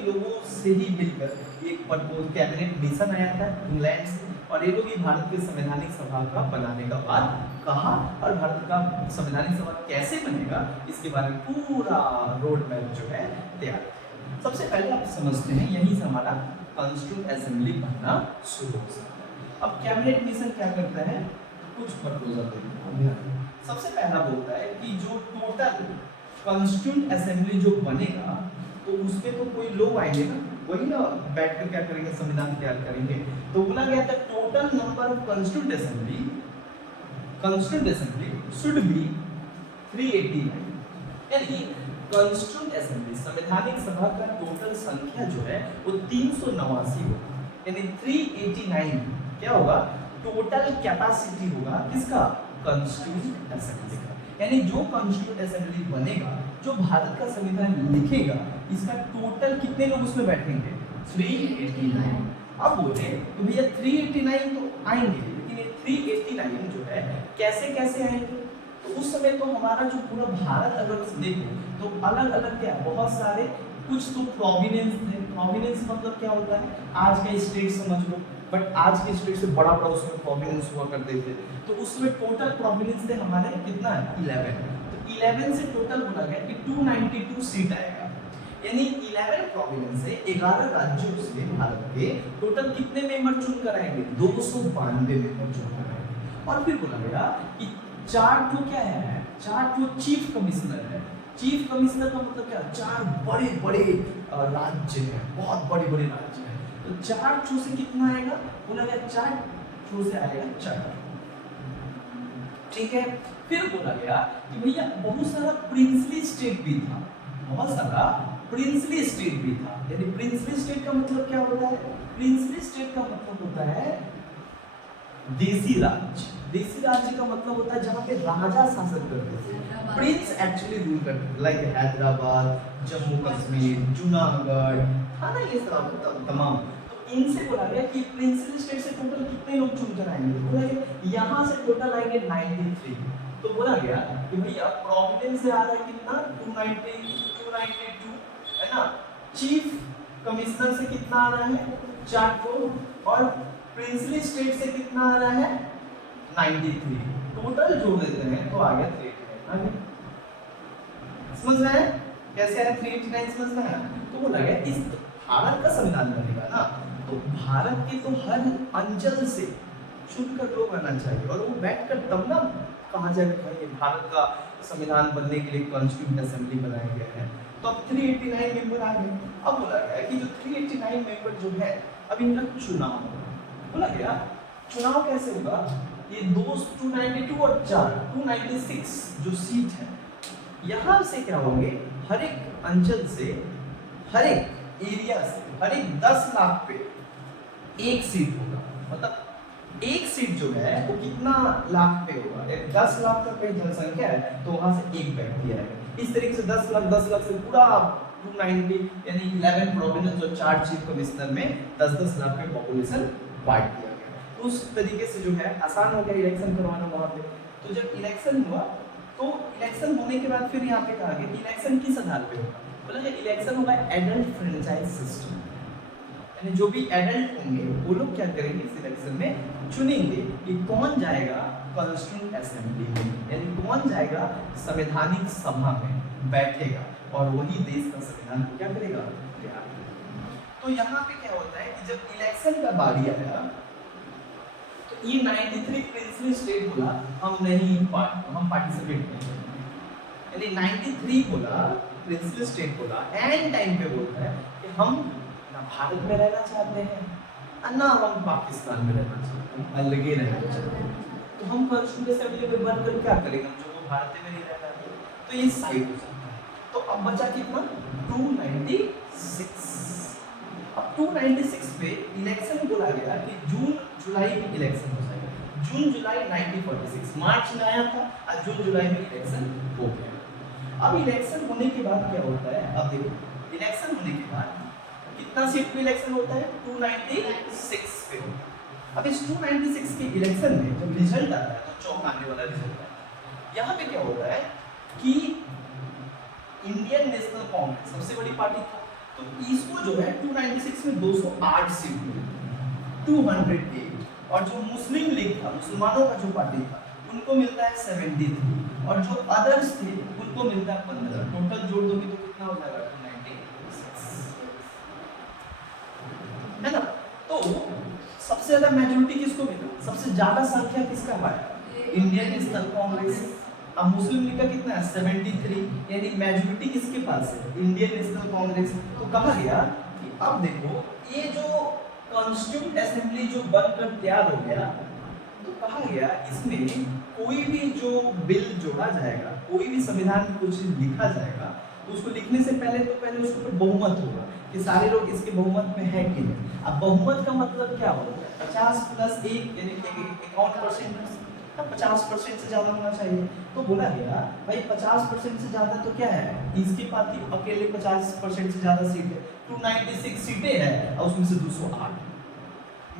लोगों से ही मिलकर एक प्रपोज कैबिनेट मिशन आया था इंग्लैंड से और ये लोग भारत के संवैधानिक सभा का बनाने का बात कहा और भारत का संवैधानिक सभा कैसे बनेगा इसके बारे में पूरा रोड मैप जो है तैयार किया। सबसे पहले आप समझते हैं यहीं से हमारा कॉन्स्टिट्यूंट असेंबली बनना शुरू हो सकता है। अब कैबिनेट मिशन क्या करता है, कुछ प्रपोजल देता है। सबसे पहला बोलता है कि जो टोटल कॉन्स्टिट्यूंट असेंबली जो बनेगा तो उसमें तो कोई लोग आएंगे ना, वही ना बैठ कर क्या करेंगे, संविधान तैयार करेंगे। तो बोला गया था total number of constituent assembly should be 389, यानी कॉन्स्टिट्यूंट असेंबली संवैधानिक सभा का टोटल संख्या जो है वो 389 होगा, यानी 389 क्या होगा, टोटल कैपेसिटी होगा किसका, कॉन्स्टिट्यूंट असेंबली का। यानी जो कॉन्स्टिट्यूंट असेंबली बनेगा, जो भारत का संविधान लिखेगा, इसका टोटल कितने लोग उसमें बैठेंगे, 389। अब बोले तो भैया 389 तो आएंगे, लेकिन ये 389 जो है कैसे कैसे आएंगे, तो उस समय तो हमारा जो पूरा भारत अगर देखो तो अलग अलग क्या बहुत सारे, कुछ तो प्रोविनेंस थे। प्रोविनेंस मतलब क्या होता है, आज का स्टेट समझ लो, बट आज के स्टेट से बड़ा बड़ा उसमें प्रोविनेंस हुआ करते थे। तो उसमें टोटल प्रोविनेंस थे हमारे कितना है, 11। तो 11 से टोटल बोला गया कि 292 सीट आएगा, यानी 11 प्रोविनेंस से 11 राज्यों से भारत के टोटल कितने मेंबर चुन कर आएंगे, 292 मेंबर चुन कर आएंगे। और फिर बोला गया कि 4 तो क्या है, 4 तो चीफ कमिश्नर है। चीफ कमिश्नर का मतलब क्या, 4 बड़े बड़े राज्य हैं, बहुत बड़े बड़े राज्य हैं। तो 4 थ्रू से कितना आएगा, बोला गया 4 थ्रू से आएगा 4, ठीक है। फिर बोला गया कि भैया बहुत सारा प्रिंसली स्टेट भी था, बहुत सारा प्रिंसली स्टेट भी था। यानी प्रिंसली स्टेट का मतलब क्या होता है, प्रिंसली स्टेट का मतलब होता है देसी राज्य। देसी राज्य का मतलब होता है जहाँ पे राजा शासन करते थे, प्रिंस एक्चुअली रूल करते थे, लाइक हैदराबाद, जम्मू कश्मीर, जूनागढ़, था ना ये सब तमाम। तो इनसे बोला गया कि प्रिंसली स्टेट से टोटल कितने लोग चुनकर आएंगे, बोला गया यहाँ से टोटल आएंगे 93। तो बोला गया कि भैया प्रोविडेंस से आ रहा है कितना, 292 है ना। चीफ कमिश्नर से कितना आ रहा है, 4 को, और प्रिंसली स्टेट से कितना आ रहा है, 93। टोटल जोड़ देते हैं तो आ गया 389। समझ रहे हैं कैसे आया 389, समझ रहे हैं। तो बोला गया इस भारत का संविधान बनेगा ना, तो भारत के तो हर अंचल से चुनकर लोग आना चाहिए और वो बैठकर तब ना कहा जाएगा कि भारत का संविधान बनने के लिए कॉन्स्टिट्यूंट असेंबली बनाए गए हैं। तो अब 389 मेंबर आ गए। अब बोला गया कि जो 389 मेंबर जो है अब इनका चुनाव होगा। बोला गया चुनाव कैसे होगा, ये 292 और 4 296 जो सीट है, यहाँ से क्या होंगे, हर एक अंचल से, हर एक एरिया से, हर एक 10 लाख पे एक सीट होगा। मतलब एक सीट जो है वो कितना लाख पे होगा, 10 लाख का कहीं जनसंख्या है तो वहां से एक व्यक्ति आएगा। इस तरीके से 10 लाख से पूरा 290 यानी 11 प्रोविंस और 4 चीफ कमिश्नर में 10-10 लाख पे पॉपुलेशन बांट दिया गया। उस तरीके से जो है आसान हो गया इलेक्शन करवाना वहाँ पे। तो जब इलेक्शन हुआ तो इलेक्शन होने के बाद फिर यहाँ पे कहा गया कि इलेक्शन किस आधार पे होगा, बोला इलेक्शन होगा एडल्ट फ्रेंचाइज सिस्टम, यानी जो भी एडल्ट होंगे वो लोग क्या करेंगे इस इलेक्शन में चुनेंगे कि कौन जाएगा कॉन्स्टिट्यूंट असेंबली में, यानी कौन जाएगा संवैधानिक सभा में बैठेगा और वही देश का संविधान को क्या करेगा, तैयार करेगा। तो यहाँ पे क्या होता है कि जब इलेक्शन का बारी आया तो ये 93 प्रिंसली स्टेट बोला हम नहीं हम पार्टिसिपेट नहीं करेंगे, यानी 93 बोला प्रिंसली स्टेट बोला एंड टाइम पे बोलता है कि हम ना भारत में रहना चाहते हैं और ना हम पाकिस्तान में रहना चाहते हैं, अलग ही रहना चाहते हैं। तो हम कॉन्स्टिट्यूशन असेंबली में बनकर क्या करेंगे, हम जो भारत में नहीं रहना है तो ये साइड हो जाता है। तो अब बचा कितना 296। अब 296 पे इलेक्शन बोला गया कि जून जुलाई में इलेक्शन हो जाएगा। जून जुलाई 1946 मार्च में आया था और जून जुलाई में इलेक्शन हो गया। अब इलेक्शन होने के बाद क्या होता है, अब देखो इलेक्शन होने के बाद कितना सीट पे इलेक्शन होता है 296 पे होता है। अब इस 296 के इलेक्शन में जब रिजल्ट आता है तो चौंकाने वाला रिजल्ट है। यहाँ पे क्या होता है कि इंडियन नेशनल कांग्रेस सबसे बड़ी पार्टी था, तो इसको जो है 296 में 208 सीट मिली, 208। और जो मुस्लिम लीग था, मुसलमानों का जो पार्टी था, उनको मिलता है 73 और जो अदर्स थे उनको मिलता है 15। टोटल जोड़ दोगे तो कितना हो जाएगा 296, है ना। तो सबसे ज्यादा मेजॉरिटी किसको मिला, सबसे ज्यादा संख्या किसका पाया, इंडियन नेशनल कांग्रेस। अब मुस्लिम लीग का कितना है 73, यानी मेजॉरिटी किसके पास है, इंडियन नेशनल कांग्रेस। तो कहा गया कि अब देखो ये जो कॉन्स्टिट्यूएंट असेंबली जो बनकर तैयार हो गया, तो कहा गया इसमें कोई भी जो बिल जोड़ा जाएगा, कोई भी संविधान में कुछ लिखा जाएगा, तो उसको लिखने से पहले उसके ऊपर बहुमत होगा कि सारे लोग इसके बहुमत में है कि नहीं। अब बहुमत का मतलब क्या होगा, 50 + 1 यानी 51%, 50% से ज्यादा होना चाहिए। तो बोला गया भाई 50% से ज्यादा तो क्या है, इसके पास अकेले 50% से ज्यादा सीट है, 296 सीटें हैं और उसमें से 208।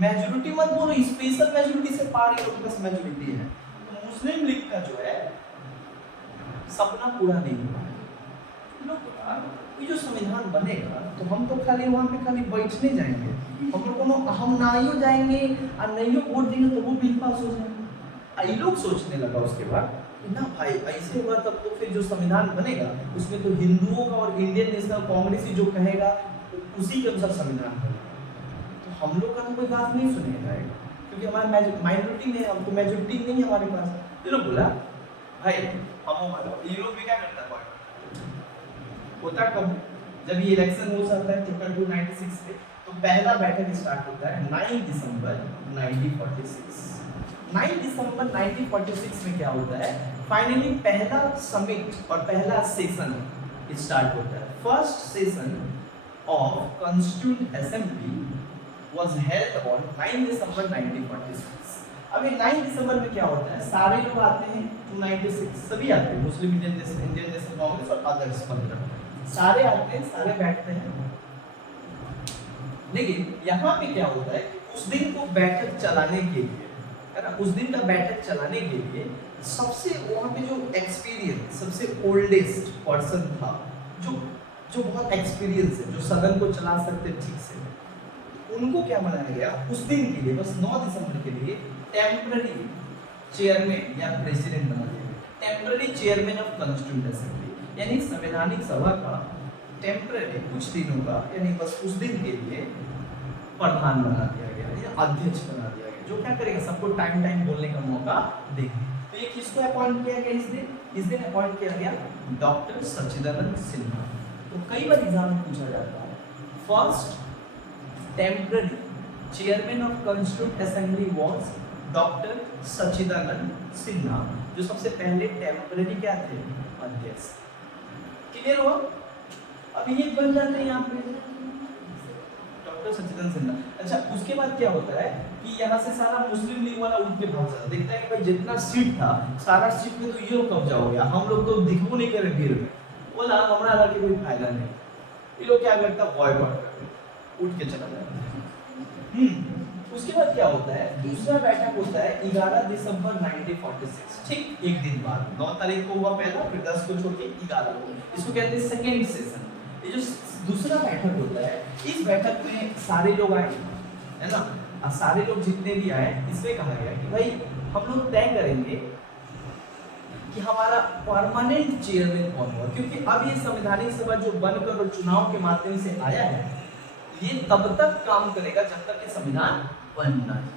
मेजॉरिटी मत बोलो, स्पेशल मेजॉरिटी से पार लोगों के पास मेजॉरिटी है। तो मुस्लिम लीग का जो है सपना पूरा नहीं हुआ। ये जो संविधान बनेगा तो हम तो खाली वहाँ पे खाली बैठने जाएंगे, हम ना ही जाएंगे और नहीं वोट देंगे तो वो बिल पास हो जाएगा। ये लोग सोचने लगा उसके बाद कि ना भाई ऐसे हुआ तब तो फिर जो संविधान बनेगा उसमें तो हिंदुओं का और इंडियन नेशनल कांग्रेस ही जो कहेगा तो उसी के अनुसार संविधान बनेगा। तो हम लोग का तो कोई बात नहीं सुनेगा क्योंकि हमारा माइनॉरिटी में हमको मेजॉरिटी नहीं है हमारे पास। ये लोग बोला भाई हम ये लोग भी क्या करता है होता कब, जब ये इलेक्शन हो जाता है टोटल 296 पे, तो पहला बैठक स्टार्ट होता है 9 दिसंबर 1946। 9 दिसंबर 1946 में क्या होता है, फाइनली पहला समिट और पहला सेशन स्टार्ट होता है। First session of constituent assembly was held on 9 दिसंबर 1946। अब ये 9 दिसंबर में क्या होता है, सारे लोग आते हैं 296 सभी आते हैं, मुस्लिम इंडियन नेशनल कांग्रेस और अदर्स 15 सारे आते हैं, सारे बैठते हैं। लेकिन यहाँ पे क्या होता है कि उस दिन को बैठक चलाने के लिए, है ना, उस दिन का बैठक चलाने के लिए सबसे वहाँ पे जो एक्सपीरियंस सबसे ओल्डेस्ट पर्सन था, जो बहुत एक्सपीरियंस है, जो सदन को चला सकते ठीक से, उनको क्या बनाया गया उस दिन के लिए, बस 9 दिसंबर के लिए टेम्पररी चेयरमैन या प्रेसिडेंट बना दिया गया। Temporary chairman of constituent assembly यानी संवैधानिक सभा का टेम्पररी कुछ दिनों का, यानी बस उस दिन के लिए प्रधान बना दिया गया या अध्यक्ष बना दिया गया, जो क्या करेगा सबको टाइम बोलने का मौका देगा। तो ये किसको अपॉइंट किया गया इस दिन अपॉइंट किया गया डॉक्टर सच्चिदानंद सिन्हा। तो कई बार एग्जाम में पूछा जाता है, first temporary chairman of constituent assembly was doctor Sachchidanand Sinha, जो सबसे पहले टेम्पररी क्या थे, अध्यक्ष। क्लियर हुआ। अब ये बन जाते हैं यहाँ पे डॉक्टर सच्चिदानंद सिन्हा। अच्छा, उसके बाद क्या होता है कि यहाँ से सारा मुस्लिम लीग वाला उठ के भाग जाता, देखता है कि भाई जितना सीट था सारा सीट में तो ये लोग कब्जा हो गया, हम लोग तो दिखो नहीं करे भीड़ में, बोला हमारा लगा कि कोई फायदा नहीं, ये लोग क्या लगता बॉयकॉट करते, उठ के चला जाता है। उसके बाद क्या होता है, दूसरा बैठक होता है 11 दिसंबर 1946, ठीक एक दिन बाद 9 तारीख को हुआ पहला, फिर 10 को छोड़ के 11 को, इसको कहते हैं सेकेंड सेशन। ये जो दूसरा बैठक होता है, इस बैठक में सारे लोग आए, है ना, और सारे लोग जितने भी आए, इसमें कहा गया कि भाई हम लोग तय करेंगे कि हमारा परमानेंट चेयरमैन कौन होगा, क्योंकि अब ये संवैधानिक सभा जो बनकर और चुनाव के माध्यम से आया है, ये तब तक काम करेगा जब तक कि संविधान बनना है।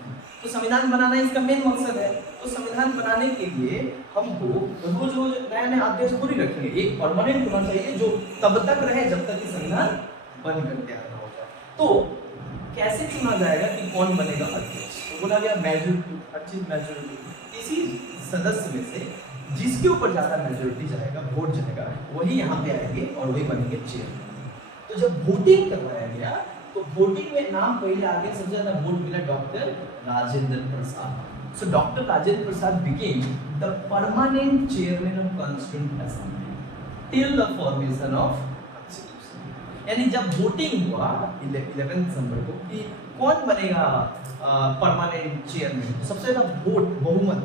तो संविधान बनाना इसका मेन मकसद है। तो संविधान बनाने के लिए हमको रोज रोज नया नया अध्यादेश पूरी रखेंगे, एक परमानेंट होना चाहिए जो तब तक रहे जब तक कि संविधान बनकर तैयार ना हो जाए। तो कैसे चुना जाएगा कि कौन बनेगा अध्यक्ष? तो बोला गया मेजोरिटी, अच्छी मेजोरिटी, किसी सदस्य में से जिसके ऊपर ज्यादा मेजोरिटी जाएगा, वोट जाएगा, वही यहाँ पे आएंगे और वही बनेंगे चेयरमैन। तो जब वोटिंग करवाया गया तो वोटिंग में नाम पहले आगे सबसे ज्यादा वोट मिला doctor Rajendra Prasad. So doctor Rajendra Prasad became the permanent chairman of constituent assembly till the formation of constitution. यानी जब वोटिंग हुआ 11 दिसंबर को कि कौन बनेगा परमानेंट चेयरमैन, तो सबसे ज्यादा वोट बहुमत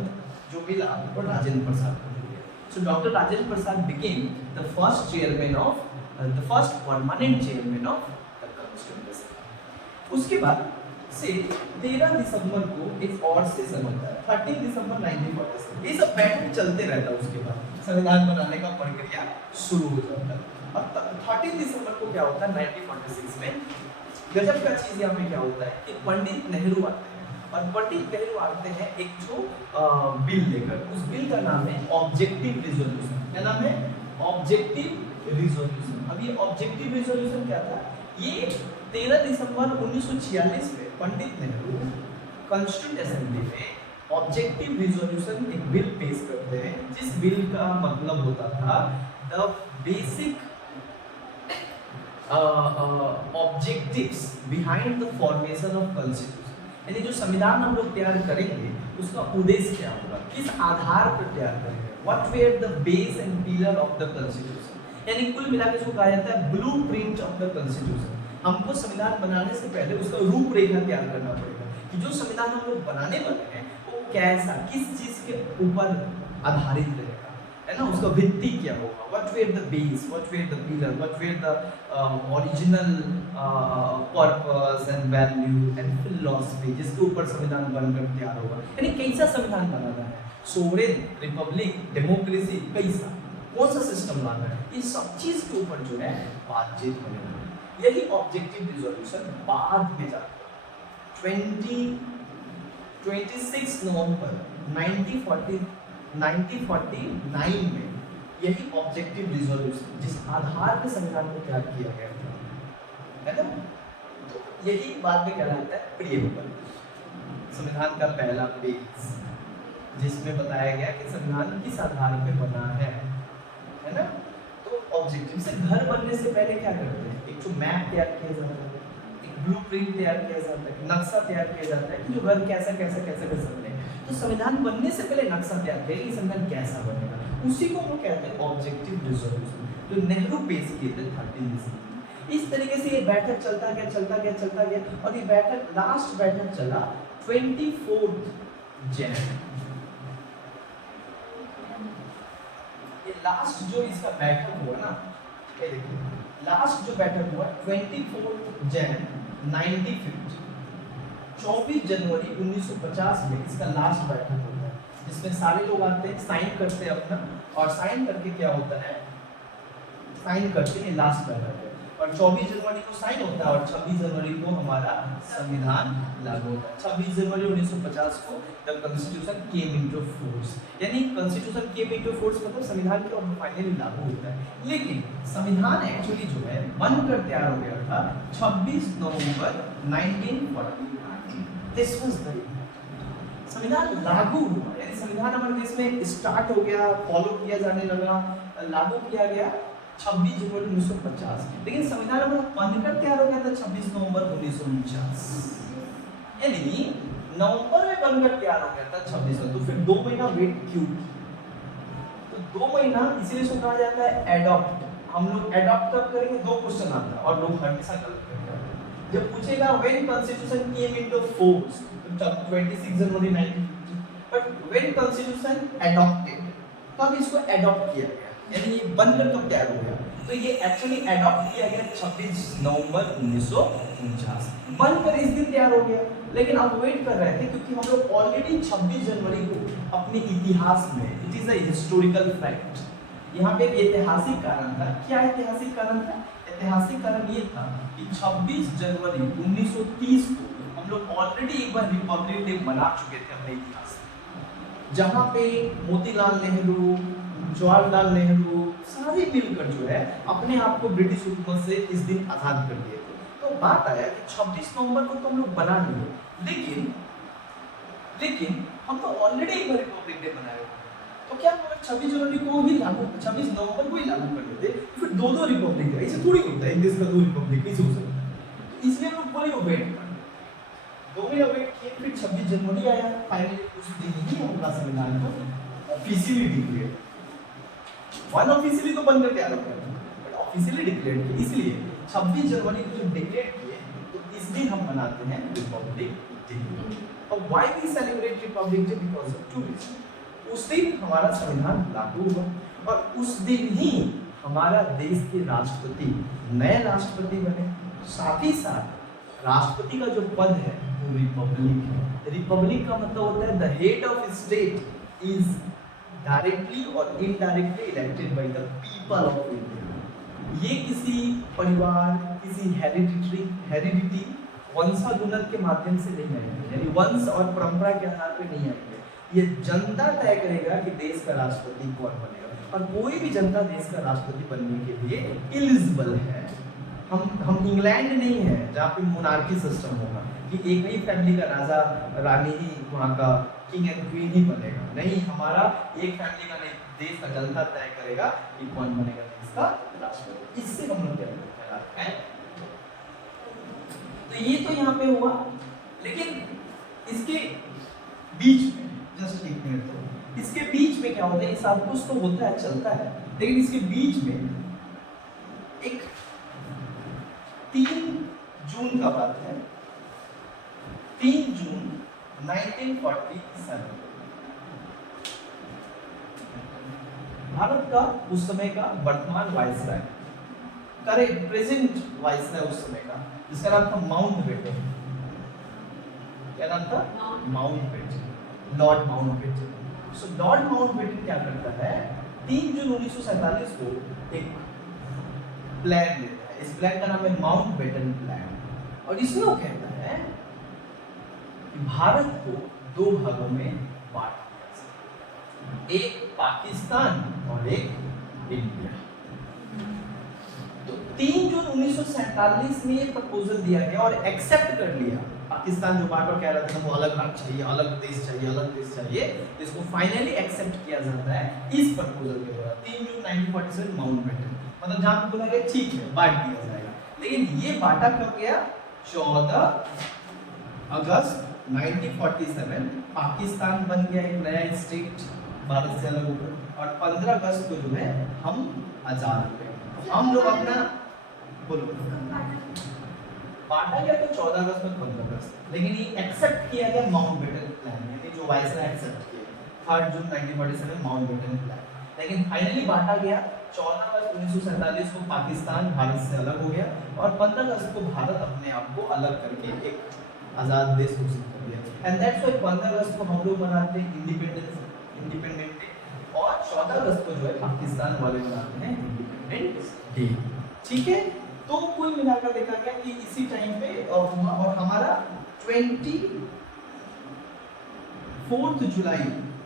जो मिला वो राजेंद्र प्रसाद को मिल गया। So doctor Rajendra Prasad became the first chairman of the first permanent chairman of the constituent assembly. उसके बाद से 13 दिसंबर को एक और सेशन होता है, 13 दिसंबर 1946। ये सब बैठक चलते रहता है। उसके बाद संविधान बनाने का प्रक्रिया शुरू हो जाता है। अब 13 दिसंबर को क्या होता है 1946 में, गजब का चीज यहाँ पे क्या होता है कि पंडित नेहरू आते हैं और पंडित नेहरू आते हैं एक जो बिल लेकर। उस बिल का नाम है ऑब्जेक्टिव रिजोल्यूशन। क्या नाम है? Objective resolution. अब ये ऑब्जेक्टिव रिजोल्यूशन क्या था? ये 13 दिसंबर 1946 में पंडित नेहरू कॉन्स्टिट्यूएंट असेंबली में ऑब्जेक्टिव रिजोल्यूशन एक बिल पेश करते हैं, जिस बिल का मतलब होता था the basic objectives behind the formation of constitution. यानी जो संविधान हम लोग तैयार करेंगे उसका उद्देश्य क्या होगा, किस आधार पर तैयार करेंगे, what were the base and pillar of the constitution. यानी कुल मिलाकर इसको कहा जाता है ब्लूप्रिंट ऑफ द कॉन्स्टिट्यूशन। हमको संविधान बनाने से पहले उसका रूपरेखा तैयार करना पड़ेगा कि जो संविधान हम लोग बनाने वाले हैं वो कैसा, किस चीज के ऊपर आधारित रहेगा, है ना, उसका भित्ति क्या होगा, what were the base, what were the pillar, what were the original purpose and value and philosophy, जिसके ऊपर संविधान बनकर तैयार होगा। यानी कैसा संविधान बनाना है, सोवरेन, रिपब्लिक, डेमोक्रेसी, कैसा, कौन सा सिस्टम लाना है, इस सब चीज के ऊपर जो है बातचीत होने वाली। यही ऑब्जेक्टिव रिजोल्यूशन बाद में जाकर 26 नवंबर 1949 में यही ऑब्जेक्टिव रिजोल्यूशन जिस आधार पर संविधान को तैयार किया गया था, है ना, तो यही बाद में कहलाता है प्रिएम्बल, संविधान का पहला पेज, जिसमें बताया गया कि संविधान किस आधार पे बना है ना। तो ऑब्जेक्टिव से घर बनने से पहले क्या करते हैं, एक तो मैप तैयार किया जाता है, एक ब्लूप्रिंट तैयार किया जाता है, नक्शा तैयार किया जाता है कि जो घर कैसा कैसा कैसे कर सकते हैं। तो संविधान बनने से पहले नक्शा तैयार किया कि संविधान कैसा बनेगा, उसी को हम लोग कहते हैं ऑब्जेक्टिव रिजोल्यूशन, जो नेहरू पेश किए थे 13 दिसंबर। इस तरीके से ये बैठक चलता गया और ये बैठक, लास्ट बैठक चला 24 जनवरी। ये लास्ट जो इसका बैठक हुआ ना, ये देखिए लास्ट जो बैठक हुआ 24 जनवरी 24 जनवरी 1950 में इसका लास्ट बैठक होता है, जिसमें सारे लोग आते हैं, साइन करते हैं अपना, और साइन करके क्या होता है, साइन करते हैं, लास्ट बैठक है, और 24 जनवरी को साइन होता है और 26 जनवरी को हमारा संविधान लागू होता है। 26 जनवरी 1950 को the constitution came into force, यानी कॉन्स्टिट्यूशन केम इनटू फोर्स मतलब संविधान के और फाइनली लागू होता है। लेकिन संविधान एक्चुअली जो है बनकर तैयार हो गया था 26 नवंबर 1949। दिस वाज द संविधान लागू हुआ, यानी संविधान हमारे देश में स्टार्ट हो गया, फॉलो किया जाने लगा, लागू किया गया 26 जनवरी 1950। लेकिन संविधान हमारा बनकर तैयार हो गया था 26 नवंबर 1949, यानी नवंबर में बनकर तैयार हो गया था 26 में। तो फिर 2 महीना वेट क्यों? तो 2 महीना इसीलिए इसको कहा जाता है एडॉप्ट। हम लोग एडॉप्ट कब करेंगे, 2 क्वेश्चन आता है और लोग हमेशा गलत करते हैं। जब पूछेगा when constitution came into force, तो 26 जनवरी 1950, बट व्हेन कॉन्स्टिट्यूशन एडॉप्टेड, तब इसको एडॉप्ट किया गया, यानी ये बनकर कब तैयार हो गया, तो ये एक्चुअली एडॉप्ट किया गया 26 नवंबर 1949, बनकर इस दिन तैयार हो गया। लेकिन अब वेट कर रहे थे क्योंकि हम लोग ऑलरेडी 26 जनवरी को अपने इतिहास में, it is a historical fact, यहाँ पे एक ऐतिहासिक कारण था। क्या ऐतिहासिक कारण था? ऐतिहासिक कारण ये था कि 26 जनवरी 1930 को हम लोग ऑलरेडी एक बार रिपब्लिक डे मना चुके थे अपने इतिहास में, जहाँ पे मोतीलाल नेहरू, जवाहरलाल नेहरू सारे मिलकर जो है अपने आप को ब्रिटिश हुकूमत से इस दिन आजाद कर दिए थे। तो बात आया कि 26 नवंबर को तो हम लोग बना लिए, लेकिन हम तो ऑलरेडी एक बार रिपब्लिक डे मनाए हुए, तो क्या हम 26 जनवरी को ही लागू, 26 नवंबर को ही लागू कर देते, फिर दो रिपब्लिक डे ऐसे थोड़ी होता है, एक देश का दो रिपब्लिक कैसे हो सकता है? तो इसलिए हम लोग पूरे वेट कर, 2 महीने वेट किए, फिर 26 जनवरी आया, फाइनली उस दिन ही हम अपना संविधान को ऑफिशियली डिक्लेयर, अनऑफिशियली तो बनकर तैयार हो गया, बट ऑफिशियली डिक्लेयर किया। इसलिए 26 जनवरी को जब डिक्लेयर किए तो इस दिन हम मनाते हैं रिपब्लिक डे। और why we celebrate republic day? Because of two reason. उस दिन हमारा संविधान लागू हुआ और उस दिन ही हमारा देश के राष्ट्रपति नए राष्ट्रपति बने। साथ ही साथ राष्ट्रपति का जो पद है वो रिपब्लिक है। रिपब्लिक का मतलब होता है the head of state is directly और indirectly elected by the people of India. ये किसी परिवार, किसी हेरिडिटी वंशानुगत के माध्यम से नहीं आएंगे, यानी वंश और परंपरा के आधार पर नहीं आएंगे। ये जनता तय करेगा कि देश का राष्ट्रपति कौन बनेगा, और कोई भी जनता देश का राष्ट्रपति बनने के लिए एलिजिबल है। हम इंग्लैंड नहीं है जहाँ पे मोनार्की सिस्टम होगा कि एक ही फैमिली का राजा रानी ही वहाँ का किंग एंड क्वीन ही बनेगा। नहीं, हमारा एक फैमिली का नहीं, देश का जनता तय करेगा कि कौन बनेगा देश का राष्ट्रपति। इससे हम लोग क्या है। तो ये तो यहाँ पे हुआ, लेकिन इसके बीच में जस्ट एक मिनट, तो इसके बीच में क्या होता है? ये सब कुछ तो होता है, चलता है, लेकिन इसके बीच में एक 3 जून का बात है। 3 जून 1947 भारत का उस समय का वर्तमान वायसराय, करेक्ट प्रेजेंट वायसराय उस समय का, जिसका नाम था माउंटबेटन। क्या नाम था? Mountbatten, Lord Mountbatten. So Lord Mountbatten क्या करता है? 3 जून 1947 को एक प्लान देता है। इस प्लान का नाम है माउंटबेटन प्लान, और इसमें वो कहता है कि भारत को 2 भागों में बांट दिया जाए, एक पाकिस्तान और एक इंडिया। तो 3 जून 1947 में ये प्रपोजल दिया गया और एक्सेप्ट कर लिया। पाकिस्तान जो बार बार कह रहा था वो अलग राज्य चाहिए, अलग देश चाहिए, अलग देश चाहिए, इसको फाइनली एक्सेप्ट किया जाता है इस प्रपोजल के द्वारा। 3 जून 1947 माउंटबेटन, मतलब जहां पे बोला गया ठीक है बांट दिया जाएगा। लेकिन ये बांटा कब गया? 14 अगस्त 1947 पाकिस्तान बन गया एक नया स्टेट भारत से अलग होकर, और 15 अगस्त को जो है हम आजाद हुए। हम लोग अपना बोलो बांटा गया तो 14 अगस्त में 15 अगस्त, लेकिन ये एक्सेप्ट किया गया माउंटबेटन प्लान, यानी जो वायसराय एक्सेप्ट किया 3 जून 1947 माउंटबेटन प्लान। लेकिन फाइनली बांटा गया 14 अगस्त 1947 को पाकिस्तान भारत से अलग हो गया, और 15 अगस्त को भारत अपने आप को अलग करके एक आजाद देश घोषित कर दिया। एंड दैट्स व्हाई 15 अगस्त को हम लोग मनाते हैं इंडिपेंडेंट डे, और 14 अगस्त को जो है पाकिस्तान वाले मनाते हैं इंडिपेंडेंस डे। ठीक है, तो कुल मिलाकर देखा गया कि इसी टाइम पे और हमारा 24 जुलाई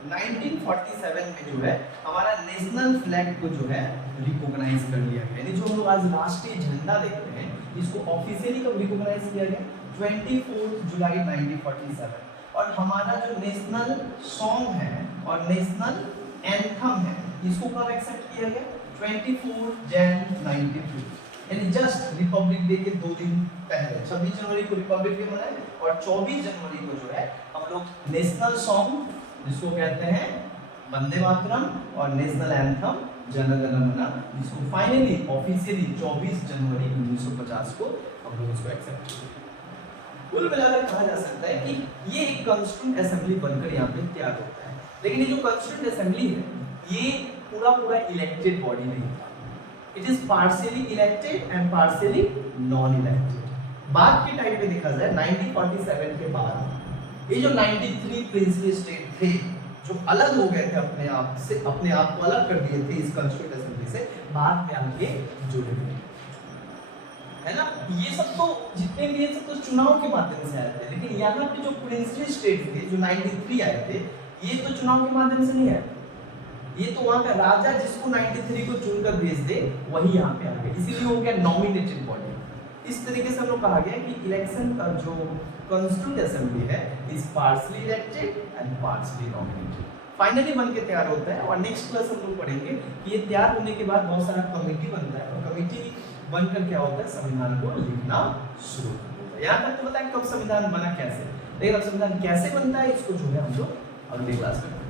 1947 में जो है हमारा नेशनल फ्लैग को जो है रिकॉग्नाइज कर लिया गया। यानी जो हम लोग आज राष्ट्रीय झंडा देख रहे हैं, इसको ऑफिशियली कब रिकॉग्नाइज किया गया? 24 जुलाई 1947। और हमारा जो नेशनल सॉन्ग है और नेशनल एंथम है, इसको कब एक्सेप्ट किया गया? 24 जनवरी 1952, यानी जस्ट रिपब्लिक डे के 2 दिन पहले 26 जनवरी को रिपब्लिक डे मनाए, और 24 जनवरी को जो है हम लोग नेशनल सॉन्ग जिसको कहते हैं वंदे मातरम और नेशनल एंथम जन गण मन, जिसको फाइनली ऑफिशियली 24 जनवरी 1950 को हम लोग इसको एक्सेप्ट किया। कुल मिलाकर कहा जा सकता है कि ये एक कॉन्स्टिट्यूएंट असेंबली बनकर यहाँ पे तैयार होता है। लेकिन ये जो कॉन्स्टिट्यूएंट असेंबली है ये पूरा इलेक्टेड बॉडी नहीं था। It is partially elected and partially non elected. बाद के टाइम पे देखा जाए 1947 के बाद ये जो 93 प्रिंसली स्टेट थे जो अलग हो गए थे अपने आप को अलग कर दिए थे इस कॉन्स्टिट्यूएंट असेंबली से, बाद में आके जुड़े हुए। है ना। ये सब तो जितने भी ये सब तो चुनाव के माध्यम से आए थे, लेकिन यहाँ पे जो प्रिंसली स्टेट थे जो 93 आए थे, ये तो चुनाव के माध्यम से नहीं आए, ये तो वहाँ का राजा जिसको 93 को चुनकर भेज दे वही यहाँ पे आ गए, इसीलिए हो गया नॉमिनेटेड बॉडी। इस तरीके से हम लोग कहा गया कि इलेक्शन का जो कॉन्स्टिट्यूएंट असेंबली है is partially elected and partially nominated, finally बन के तैयार होता है। और नेक्स्ट क्लास हम लोग पढ़ेंगे कि ये तैयार होने के बाद बहुत सारा कमेटी बनता है, और कमेटी बनकर क्या होता है, संविधान को लिखना शुरू होता है। यहाँ तक तो बताएं कब संविधान बना कैसे, लेकिन अब संविधान कैसे बनता है इसको जो है हम लोग अगली क्लास में